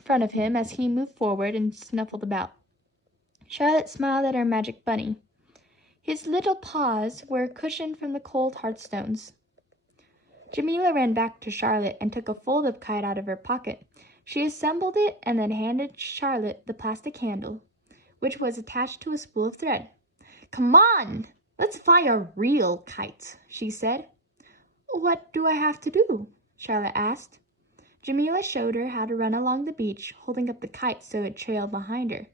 front of him as he moved forward and snuffled about. Charlotte smiled at her magic bunny. His little paws were cushioned from the cold hearthstones. Jamila ran back to Charlotte and took a fold-up kite out of her pocket. She assembled it and then handed Charlotte the plastic handle, which was attached to a spool of thread. Come on, let's fly a real kite, she said. What do I have to do? Charlotte asked. Jamila showed her how to run along the beach, holding up the kite so it trailed behind her.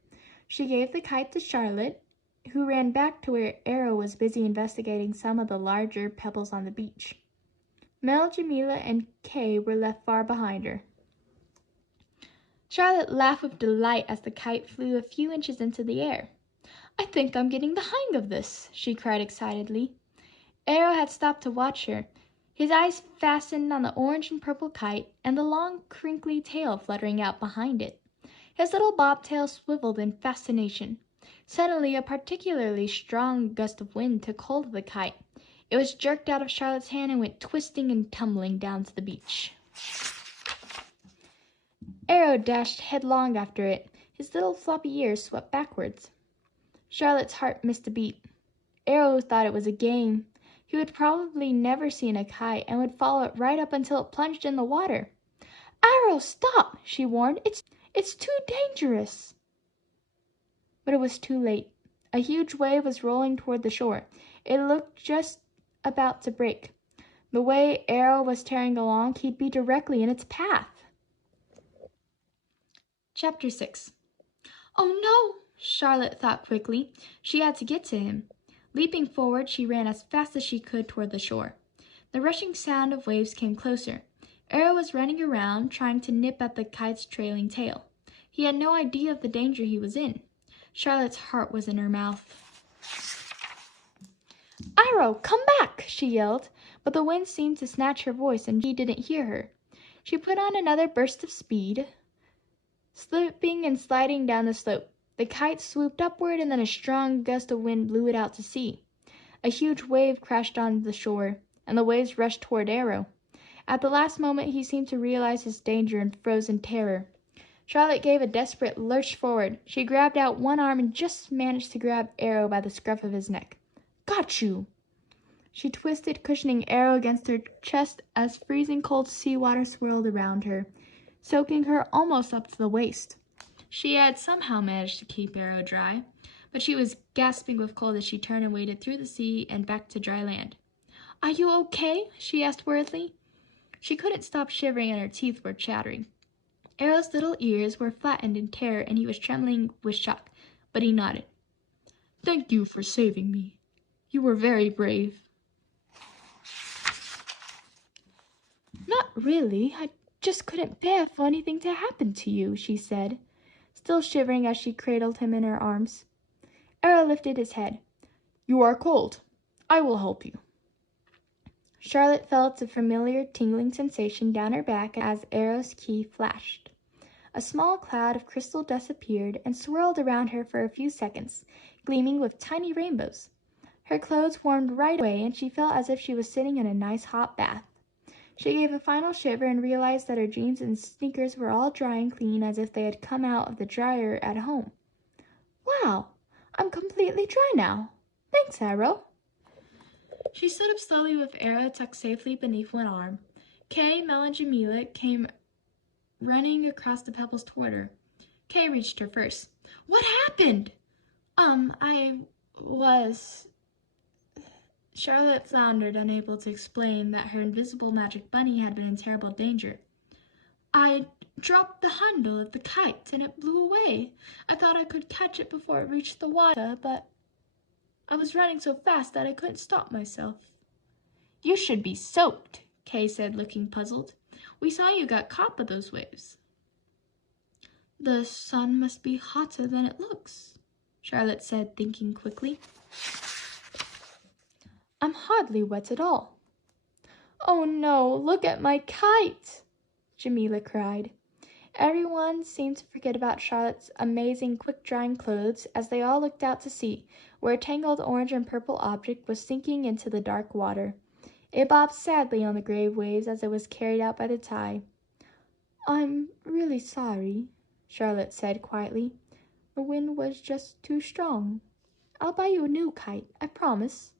She gave the kite to Charlotte, who ran back to where Arrow was busy investigating some of the larger pebbles on the beach. Mel, Jamila, and Kay were left far behind her. Charlotte laughed with delight as the kite flew a few inches into the air. I think I'm getting the hang of this, she cried excitedly. Arrow had stopped to watch her. His eyes fastened on the orange and purple kite and the long, crinkly tail fluttering out behind it. His little bobtail swiveled in fascination. Suddenly, a particularly strong gust of wind took hold of the kite. It was jerked out of Charlotte's hand and went twisting and tumbling down to the beach. Arrow dashed headlong after it. His little floppy ears swept backwards. Charlotte's heart missed a beat. Arrow thought it was a game. He would probably never seen a kite and would follow it right up until it plunged in the water. Arrow, stop, she warned. It's too dangerous. But it was too late. A huge wave was rolling toward the shore. It looked just about to break. The way Arrow was tearing along, he'd be directly in its path. Chapter 6. Oh no, Charlotte thought quickly. She had to get to him. Leaping forward, she ran as fast as she could toward the shore. The rushing sound of waves came closer. Arrow was running around, trying to nip at the kite's trailing tail. He had no idea of the danger he was in. Charlotte's heart was in her mouth. Arrow, come back, she yelled, but the wind seemed to snatch her voice and she didn't hear her. She put on another burst of speed, slipping and sliding down the slope. The kite swooped upward and then a strong gust of wind blew it out to sea. A huge wave crashed on the shore, and the waves rushed toward Arrow. At the last moment he seemed to realize his danger and froze in terror. Charlotte gave a desperate lurch forward. She grabbed out one arm and just managed to grab Arrow by the scruff of his neck. Got you! She twisted, cushioning Arrow against her chest as freezing cold seawater swirled around her, soaking her almost up to the waist. She had somehow managed to keep Arrow dry, but she was gasping with cold as she turned and waded through the sea and back to dry land. Are you okay? She asked worriedly. She couldn't stop shivering and her teeth were chattering. Arrow's little ears were flattened in terror and he was trembling with shock, but he nodded. Thank you for saving me. You were very brave. Not really. I just couldn't bear for anything to happen to you, she said, still shivering as she cradled him in her arms. Arrow lifted his head. You are cold. I will help you. Charlotte felt a familiar tingling sensation down her back as Arrow's key flashed. A small cloud of crystal dust appeared and swirled around her for a few seconds, gleaming with tiny rainbows. Her clothes warmed right away and she felt as if she was sitting in a nice hot bath. She gave a final shiver and realized that her jeans and sneakers were all dry and clean as if they had come out of the dryer at home. Wow, I'm completely dry now. Thanks, Arrow. She stood up slowly with Arrow tucked safely beneath one arm. Kay, Mel, and Jamila came running across the pebbles toward her. Kay reached her first. What happened? I was... Charlotte floundered, unable to explain that her invisible magic bunny had been in terrible danger. I dropped the handle of the kite and it blew away. I thought I could catch it before it reached the water, but I was running so fast that I couldn't stop myself." "You should be soaked," Kay said, looking puzzled. "We saw you got caught by those waves." "The sun must be hotter than it looks," Charlotte said, thinking quickly. "I'm hardly wet at all." "Oh no, look at my kite!" Jamila cried. Everyone seemed to forget about Charlotte's amazing quick-drying clothes as they all looked out to sea, where a tangled orange and purple object was sinking into the dark water. It bobbed sadly on the gray waves as it was carried out by the tide. "I'm really sorry," Charlotte said quietly. "The wind was just too strong. I'll buy you a new kite, I promise."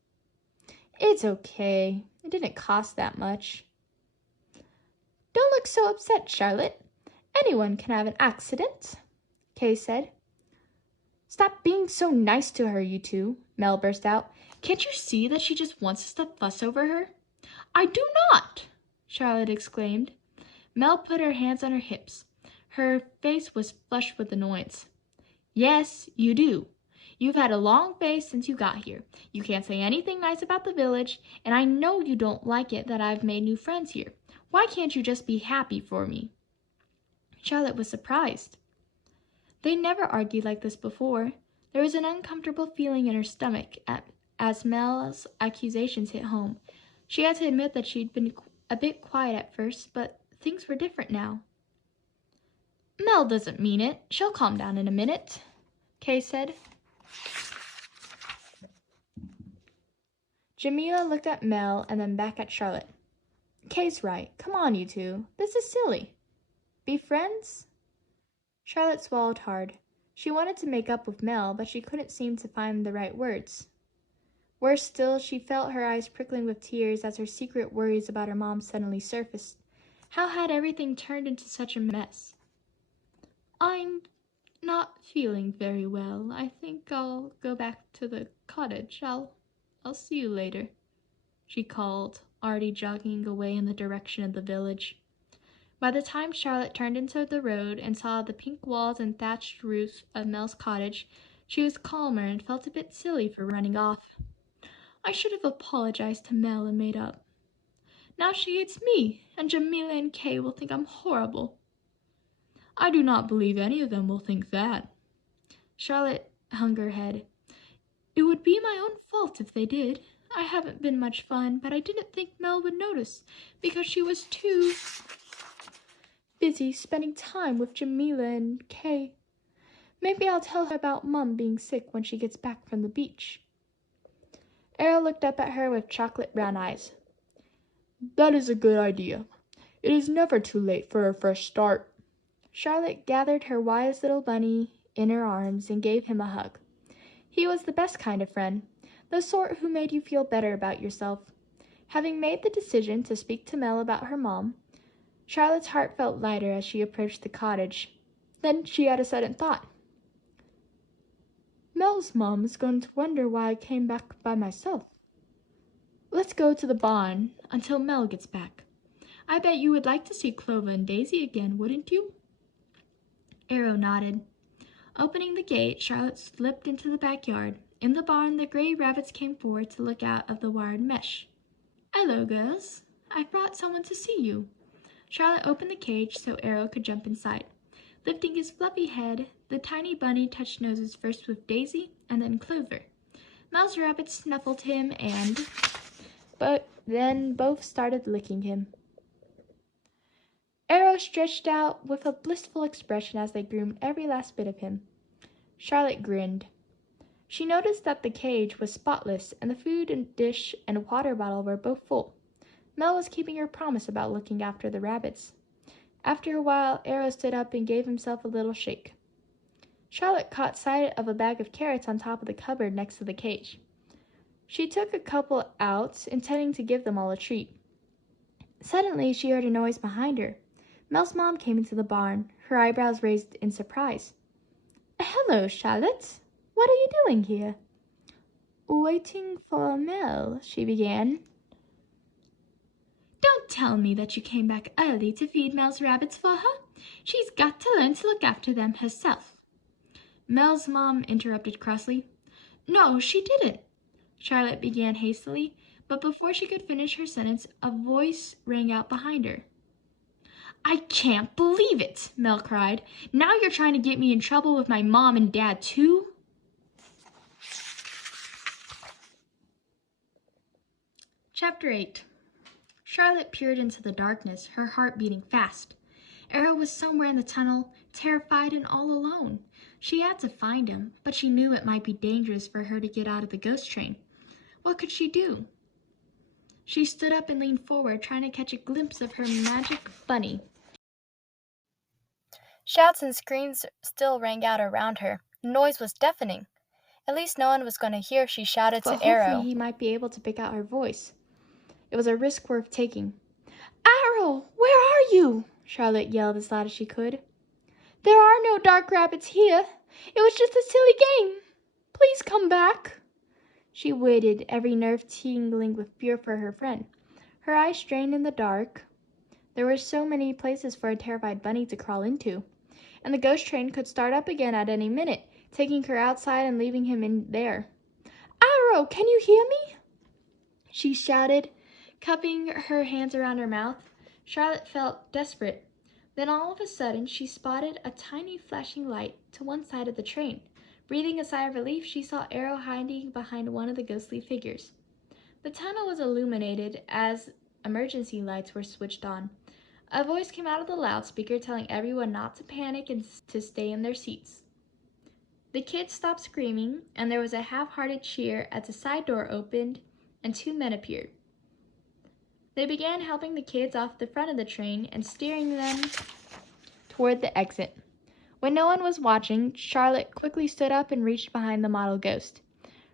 "It's okay. It didn't cost that much." "Don't look so upset, Charlotte. Anyone can have an accident," Kay said. "Stop being so nice to her, you two," Mel burst out. "Can't you see that she just wants us to fuss over her?" "I do not!" Charlotte exclaimed. Mel put her hands on her hips. Her face was flushed with annoyance. "Yes, you do. You've had a long face since you got here. You can't say anything nice about the village, and I know you don't like it that I've made new friends here. Why can't you just be happy for me?" Charlotte was surprised. They never argued like this before. There was an uncomfortable feeling in her stomach as Mel's accusations hit home. She had to admit that she'd been a bit quiet at first, but things were different now. "Mel doesn't mean it. She'll calm down in a minute," Kay said. Jamila looked at Mel and then back at Charlotte. "Kay's right. Come on, you two. This is silly. Be friends?" Charlotte swallowed hard. She wanted to make up with Mel, but she couldn't seem to find the right words. Worse still, she felt her eyes prickling with tears as her secret worries about her mom suddenly surfaced. How had everything turned into such a mess? "I'm not feeling very well. I think I'll go back to the cottage. I'll see you later," she called, already jogging away in the direction of the village. By the time Charlotte turned into the road and saw the pink walls and thatched roof of Mel's cottage, she was calmer and felt a bit silly for running off. "I should have apologized to Mel and made up. Now she hates me, and Jamila and Kay will think I'm horrible." "I do not believe any of them will think that." Charlotte hung her head. "It would be my own fault if they did. I haven't been much fun, but I didn't think Mel would notice, because she was too busy spending time with Jamila and Kay. Maybe I'll tell her about Mum being sick when she gets back from the beach." Errol looked up at her with chocolate brown eyes. "That is a good idea. It is never too late for a fresh start." Charlotte gathered her wise little bunny in her arms and gave him a hug. He was the best kind of friend, the sort who made you feel better about yourself. Having made the decision to speak to Mel about her mom, Charlotte's heart felt lighter as she approached the cottage. Then she had a sudden thought. "Mel's mom is going to wonder why I came back by myself. Let's go to the barn until Mel gets back. I bet you would like to see Clover and Daisy again, wouldn't you?" Arrow nodded. Opening the gate, Charlotte slipped into the backyard. In the barn, the gray rabbits came forward to look out of the wired mesh. "Hello, girls. I've brought someone to see you." Charlotte opened the cage so Arrow could jump inside. Lifting his fluffy head, the tiny bunny touched noses first with Daisy and then Clover. Mel's rabbit snuffled him but then both started licking him. Arrow stretched out with a blissful expression as they groomed every last bit of him. Charlotte grinned. She noticed that the cage was spotless and the food and dish and water bottle were both full. Mel was keeping her promise about looking after the rabbits. After a while, Arrow stood up and gave himself a little shake. Charlotte caught sight of a bag of carrots on top of the cupboard next to the cage. She took a couple out, intending to give them all a treat. Suddenly, she heard a noise behind her. Mel's mom came into the barn, her eyebrows raised in surprise. "Hello, Charlotte. What are you doing here?" "Waiting for Mel," she began. Don't tell me that you came back early to feed Mel's rabbits for her. She's got to learn to look after them herself." Mel's mom interrupted crossly. "No, she didn't," Charlotte began hastily, but before she could finish her sentence, a voice rang out behind her. "I can't believe it," Mel cried. "Now you're trying to get me in trouble with my mom and dad, too?" Chapter 8. Charlotte peered into the darkness, her heart beating fast. Arrow was somewhere in the tunnel, terrified and all alone. She had to find him, but she knew it might be dangerous for her to get out of the ghost train. What could she do? She stood up and leaned forward, trying to catch a glimpse of her magic bunny. Shouts and screams still rang out around her. The noise was deafening. At least no one was going to hear if she shouted But to Arrow. hopefully he might be able to pick out her voice. It was a risk worth taking. "Arrow, where are you?" Charlotte yelled as loud as she could. "There are no dark rabbits here. It was just a silly game. Please come back." She waited, every nerve tingling with fear for her friend. Her eyes strained in the dark. There were so many places for a terrified bunny to crawl into, and the ghost train could start up again at any minute, taking her outside and leaving him in there. "Arrow, can you hear me?" she shouted, cupping her hands around her mouth. Charlotte felt desperate. Then all of a sudden, she spotted a tiny flashing light to one side of the train. Breathing a sigh of relief, she saw Arrow hiding behind one of the ghostly figures. The tunnel was illuminated as emergency lights were switched on. A voice came out of the loudspeaker telling everyone not to panic and to stay in their seats. The kids stopped screaming, and there was a half-hearted cheer as the side door opened and two men appeared. They began helping the kids off the front of the train and steering them toward the exit. When no one was watching, Charlotte quickly stood up and reached behind the model ghost.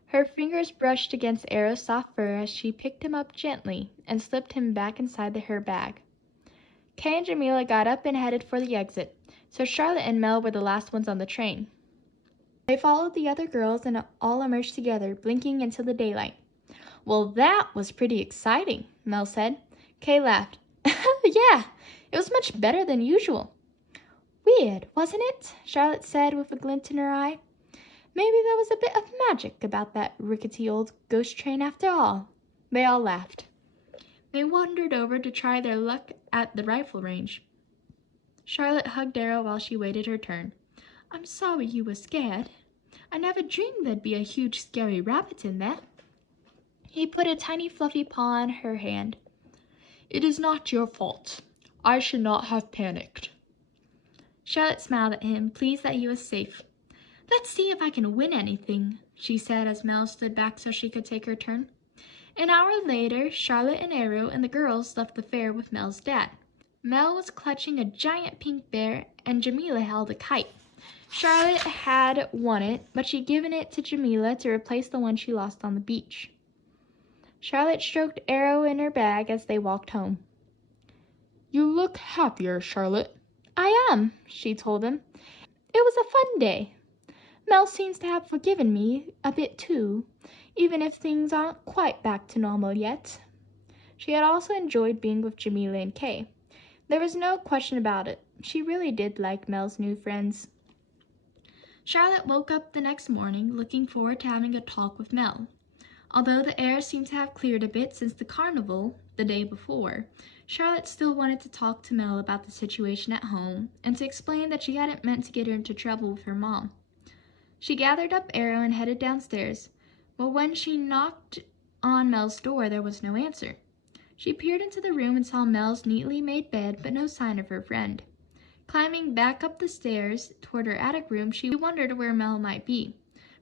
Her fingers brushed against Arrow's soft fur as she picked him up gently and slipped him back inside her bag. Kay and Jamila got up and headed for the exit, so Charlotte and Mel were the last ones on the train. They followed the other girls and all emerged together, blinking into the daylight. "Well, that was pretty exciting," Mel said. Kay laughed. "Yeah, it was much better than usual." "Weird, wasn't it?" Charlotte said with a glint in her eye. "Maybe there was a bit of magic about that rickety old ghost train after all." They all laughed. They wandered over to try their luck at the rifle range. Charlotte hugged Arrow while she waited her turn. "I'm sorry you were scared. I never dreamed there'd be a huge scary rabbit in there." He put a tiny fluffy paw on her hand. "It is not your fault. I should not have panicked." Charlotte smiled at him, pleased that he was safe. "Let's see if I can win anything," she said as Mel stood back so she could take her turn. An hour later, Charlotte and Arrow and the girls left the fair with Mel's dad. Mel was clutching a giant pink bear, and Jamila held a kite. Charlotte had won it, but she'd given it to Jamila to replace the one she lost on the beach. Charlotte stroked Arrow in her bag as they walked home. "You look happier, Charlotte." "I am," she told him. "It was a fun day. Mel seems to have forgiven me a bit too, even if things aren't quite back to normal yet." She had also enjoyed being with Jamila and Kay. There was no question about it. She really did like Mel's new friends. Charlotte woke up the next morning looking forward to having a talk with Mel. Although the air seemed to have cleared a bit since the carnival the day before, Charlotte still wanted to talk to Mel about the situation at home and to explain that she hadn't meant to get her into trouble with her mom. She gathered up Arrow and headed downstairs, but when she knocked on Mel's door, there was no answer. She peered into the room and saw Mel's neatly made bed, but no sign of her friend. Climbing back up the stairs toward her attic room, she wondered where Mel might be.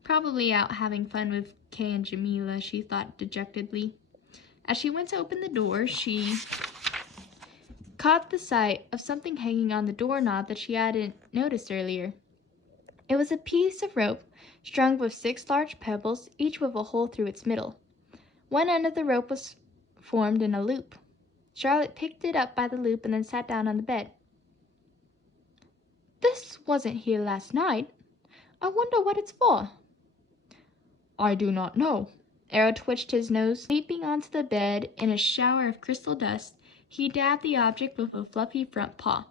Probably out having fun with Kay and Jamila, she thought dejectedly. As she went to open the door, she caught the sight of something hanging on the doorknob that she hadn't noticed earlier. It was a piece of rope strung with 6 large pebbles, each with a hole through its middle. One end of the rope was formed in a loop. Charlotte picked it up by the loop and then sat down on the bed. "This wasn't here last night. I wonder what it's for." "I do not know." Arrow twitched his nose, leaping onto the bed in a shower of crystal dust He dabbed the object with a fluffy front paw.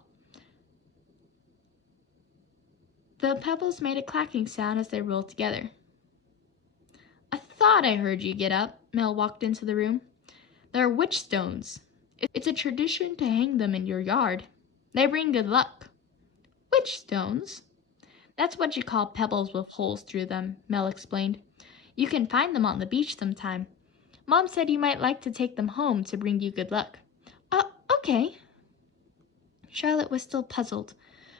The pebbles made a clacking sound as they rolled together. I thought I heard you get up. Mel walked into the room. They're witch stones. It's a tradition to hang them in your yard. They bring good luck. Witch stones? That's what you call pebbles with holes through them, Mel explained. You can find them on the beach sometime. Mom said you might like to take them home to bring you good luck. Okay. Charlotte was still puzzled,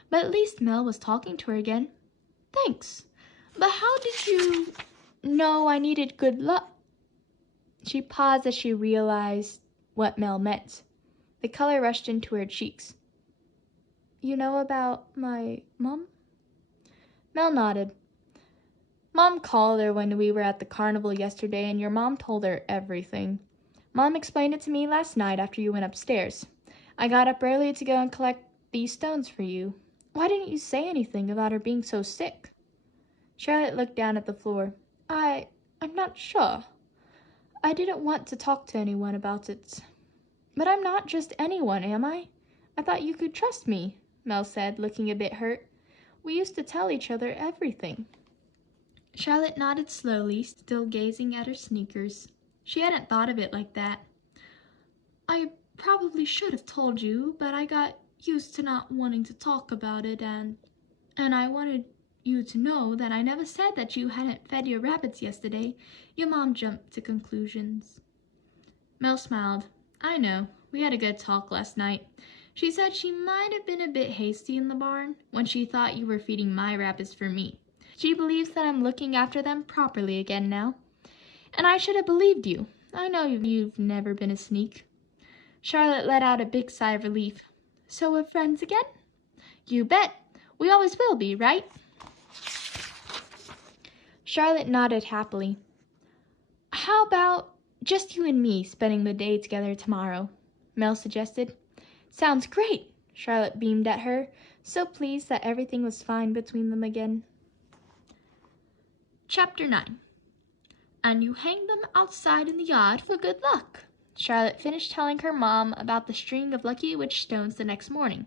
but at least Mel was talking to her again. Thanks. But how did you know I needed good luck? She paused as she realized what Mel meant. The color rushed into her cheeks. You know about my mom? Mel nodded. Mom called her when we were at the carnival yesterday, and your mom told her everything. Mom explained it to me last night after you went upstairs. I got up early to go and collect these stones for you. Why didn't you say anything about her being so sick? Charlotte looked down at the floor. I'm not sure. I didn't want to talk to anyone about it. But I'm not just anyone, am I? I thought you could trust me, Mel said, looking a bit hurt. We used to tell each other everything. Charlotte nodded slowly, still gazing at her sneakers. She hadn't thought of it like that. I probably should have told you, but I got used to not wanting to talk about it, and I wanted you to know that I never said that you hadn't fed your rabbits yesterday. Your mom jumped to conclusions. Mel smiled. I know. We had a good talk last night. She said she might have been a bit hasty in the barn when she thought you were feeding my rabbits for me. She believes that I'm looking after them properly again now. And I should have believed you. I know you've never been a sneak. Charlotte let out a big sigh of relief. So we're friends again? You bet. We always will be, right? Charlotte nodded happily. How about just you and me spending the day together tomorrow? Mel suggested. Sounds great, Charlotte beamed at her, so pleased that everything was fine between them again. Chapter 9. And you hang them outside in the yard for good luck. Charlotte finished telling her mom about the string of lucky witch stones the next morning.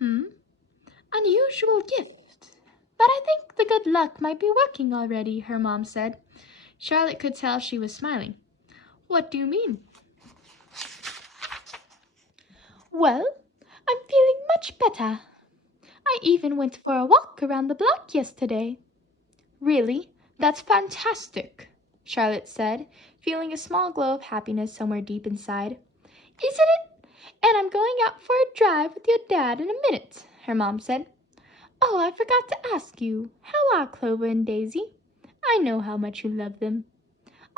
Unusual gift. But I think the good luck might be working already, her mom said. Charlotte could tell she was smiling. What do you mean? Well, I'm feeling much better. I even went for a walk around the block yesterday. Really? That's fantastic, Charlotte said, feeling a small glow of happiness somewhere deep inside. Isn't it? And I'm going out for a drive with your dad in a minute, her mom said. Oh, I forgot to ask you, how are Clover and Daisy? I know how much you love them.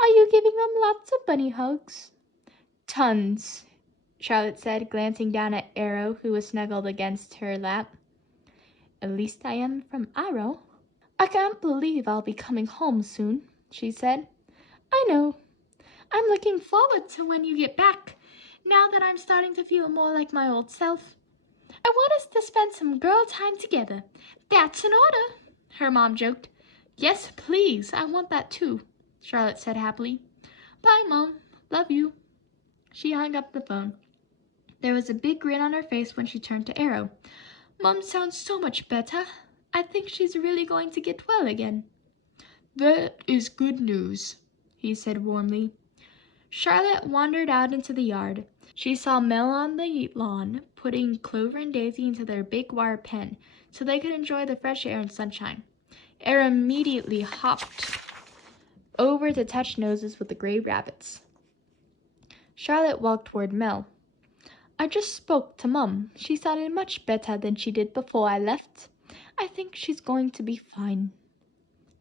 Are you giving them lots of bunny hugs? Tons, Charlotte said, glancing down at Arrow, who was snuggled against her lap. At least I am from Arrow. I can't believe I'll be coming home soon, she said. I know. I'm looking forward to when you get back, now that I'm starting to feel more like my old self. I want us to spend some girl time together. That's an order, her mom joked. Yes, please, I want that too, Charlotte said happily. Bye, Mom. Love you. She hung up the phone. There was a big grin on her face when she turned to Arrow. Mom sounds so much better. I think she's really going to get well again. That is good news, he said warmly. Charlotte wandered out into the yard. She saw Mel on the lawn, putting Clover and Daisy into their big wire pen so they could enjoy the fresh air and sunshine. Arrow immediately hopped over to touch noses with the gray rabbits. Charlotte walked toward Mel. I just spoke to Mum. She sounded much better than she did before I left. I think she's going to be fine.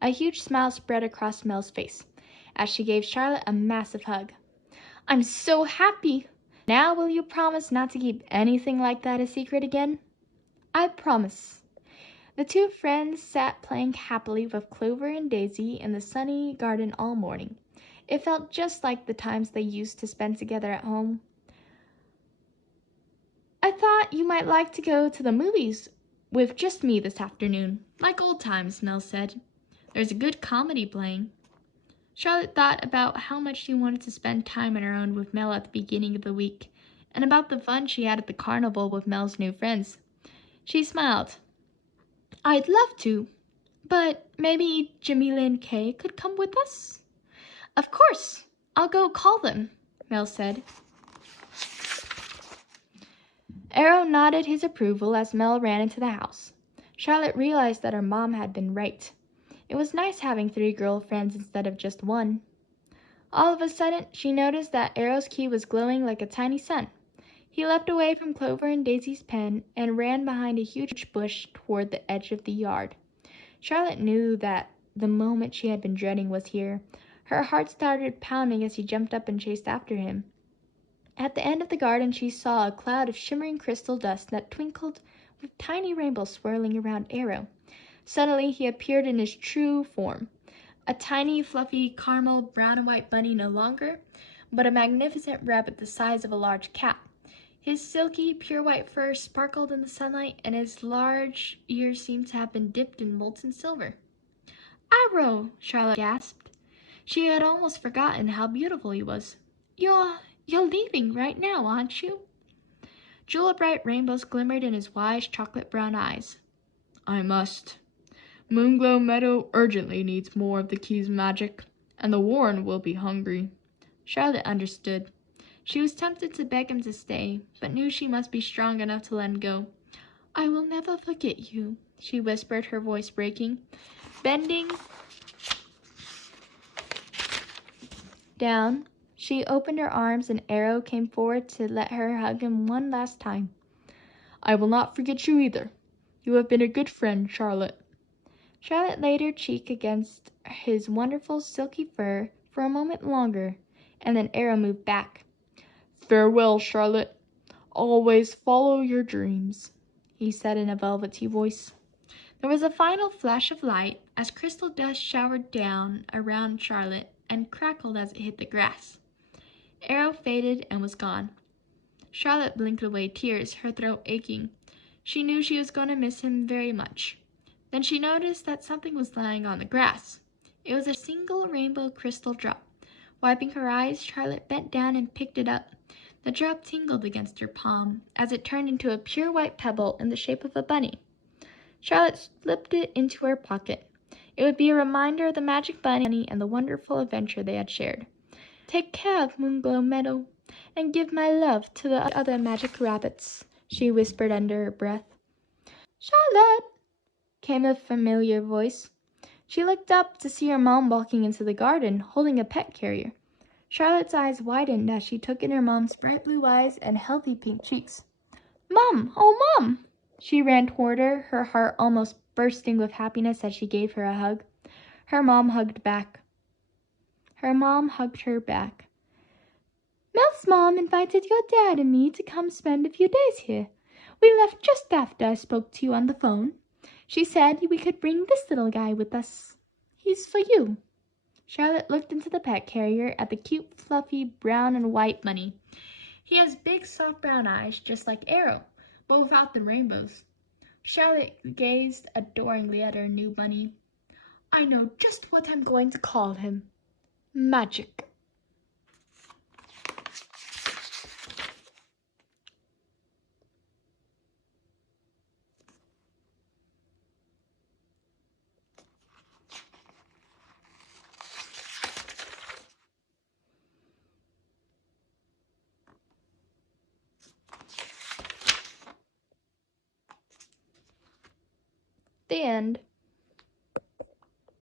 A huge smile spread across Mel's face as she gave Charlotte a massive hug. I'm so happy. Now will you promise not to keep anything like that a secret again? I promise. The two friends sat playing happily with Clover and Daisy in the sunny garden all morning. It felt just like the times they used to spend together at home. I thought you might like to go to the movies with just me this afternoon. Like old times, Mel said. There's a good comedy playing. Charlotte thought about how much she wanted to spend time on her own with Mel at the beginning of the week, and about the fun she had at the carnival with Mel's new friends. She smiled. I'd love to, but maybe Jamila and Kay could come with us? Of course, I'll go call them, Mel said. Arrow nodded his approval as Mel ran into the house. Charlotte realized that her mom had been right. It was nice having 3 girlfriends instead of just one. All of a sudden, she noticed that Arrow's key was glowing like a tiny sun. He leapt away from Clover and Daisy's pen and ran behind a huge bush toward the edge of the yard. Charlotte knew that the moment she had been dreading was here. Her heart started pounding as he jumped up and chased after him. At the end of the garden, she saw a cloud of shimmering crystal dust that twinkled with tiny rainbows swirling around Arrow. Suddenly, he appeared in his true form. A tiny, fluffy, caramel brown and white bunny no longer, but a magnificent rabbit the size of a large cat. His silky, pure white fur sparkled in the sunlight, and his large ears seemed to have been dipped in molten silver. Arrow! Charlotte gasped. She had almost forgotten how beautiful he was. You're leaving right now, aren't you? Jewel-bright rainbows glimmered in his wise chocolate-brown eyes. I must. Moonglow Meadow urgently needs more of the key's magic, and the Warren will be hungry. Charlotte understood. She was tempted to beg him to stay, but knew she must be strong enough to let him go. I will never forget you, she whispered, her voice breaking. Bending down, she opened her arms and Arrow came forward to let her hug him one last time. I will not forget you either. You have been a good friend, Charlotte. Charlotte laid her cheek against his wonderful silky fur for a moment longer, and then Arrow moved back. Farewell, Charlotte. Always follow your dreams, he said in a velvety voice. There was a final flash of light as crystal dust showered down around Charlotte and crackled as it hit the grass. Arrow faded and was gone. Charlotte blinked away tears, her throat aching. She knew she was going to miss him very much. Then she noticed that something was lying on the grass. It was a single rainbow crystal drop. Wiping her eyes, Charlotte bent down and picked it up. The drop tingled against her palm as it turned into a pure white pebble in the shape of a bunny. Charlotte slipped it into her pocket. It would be a reminder of the magic bunny and the wonderful adventure they had shared. Take care of Moonglow Meadow, and give my love to the other magic rabbits, she whispered under her breath. Charlotte! Came a familiar voice. She looked up to see her mom walking into the garden, holding a pet carrier. Charlotte's eyes widened as she took in her mom's bright blue eyes and healthy pink cheeks. Mom! Oh, Mom! She ran toward her, her heart almost bursting with happiness as she gave her a hug. Her mom hugged her back. Mel's mom invited your dad and me to come spend a few days here. We left just after I spoke to you on the phone. She said we could bring this little guy with us. He's for you. Charlotte looked into the pet carrier at the cute, fluffy brown and white bunny. He has big, soft brown eyes, just like Arrow, but without the rainbows. Charlotte gazed adoringly at her new bunny. I know just what I'm going to call him. Magic. The end.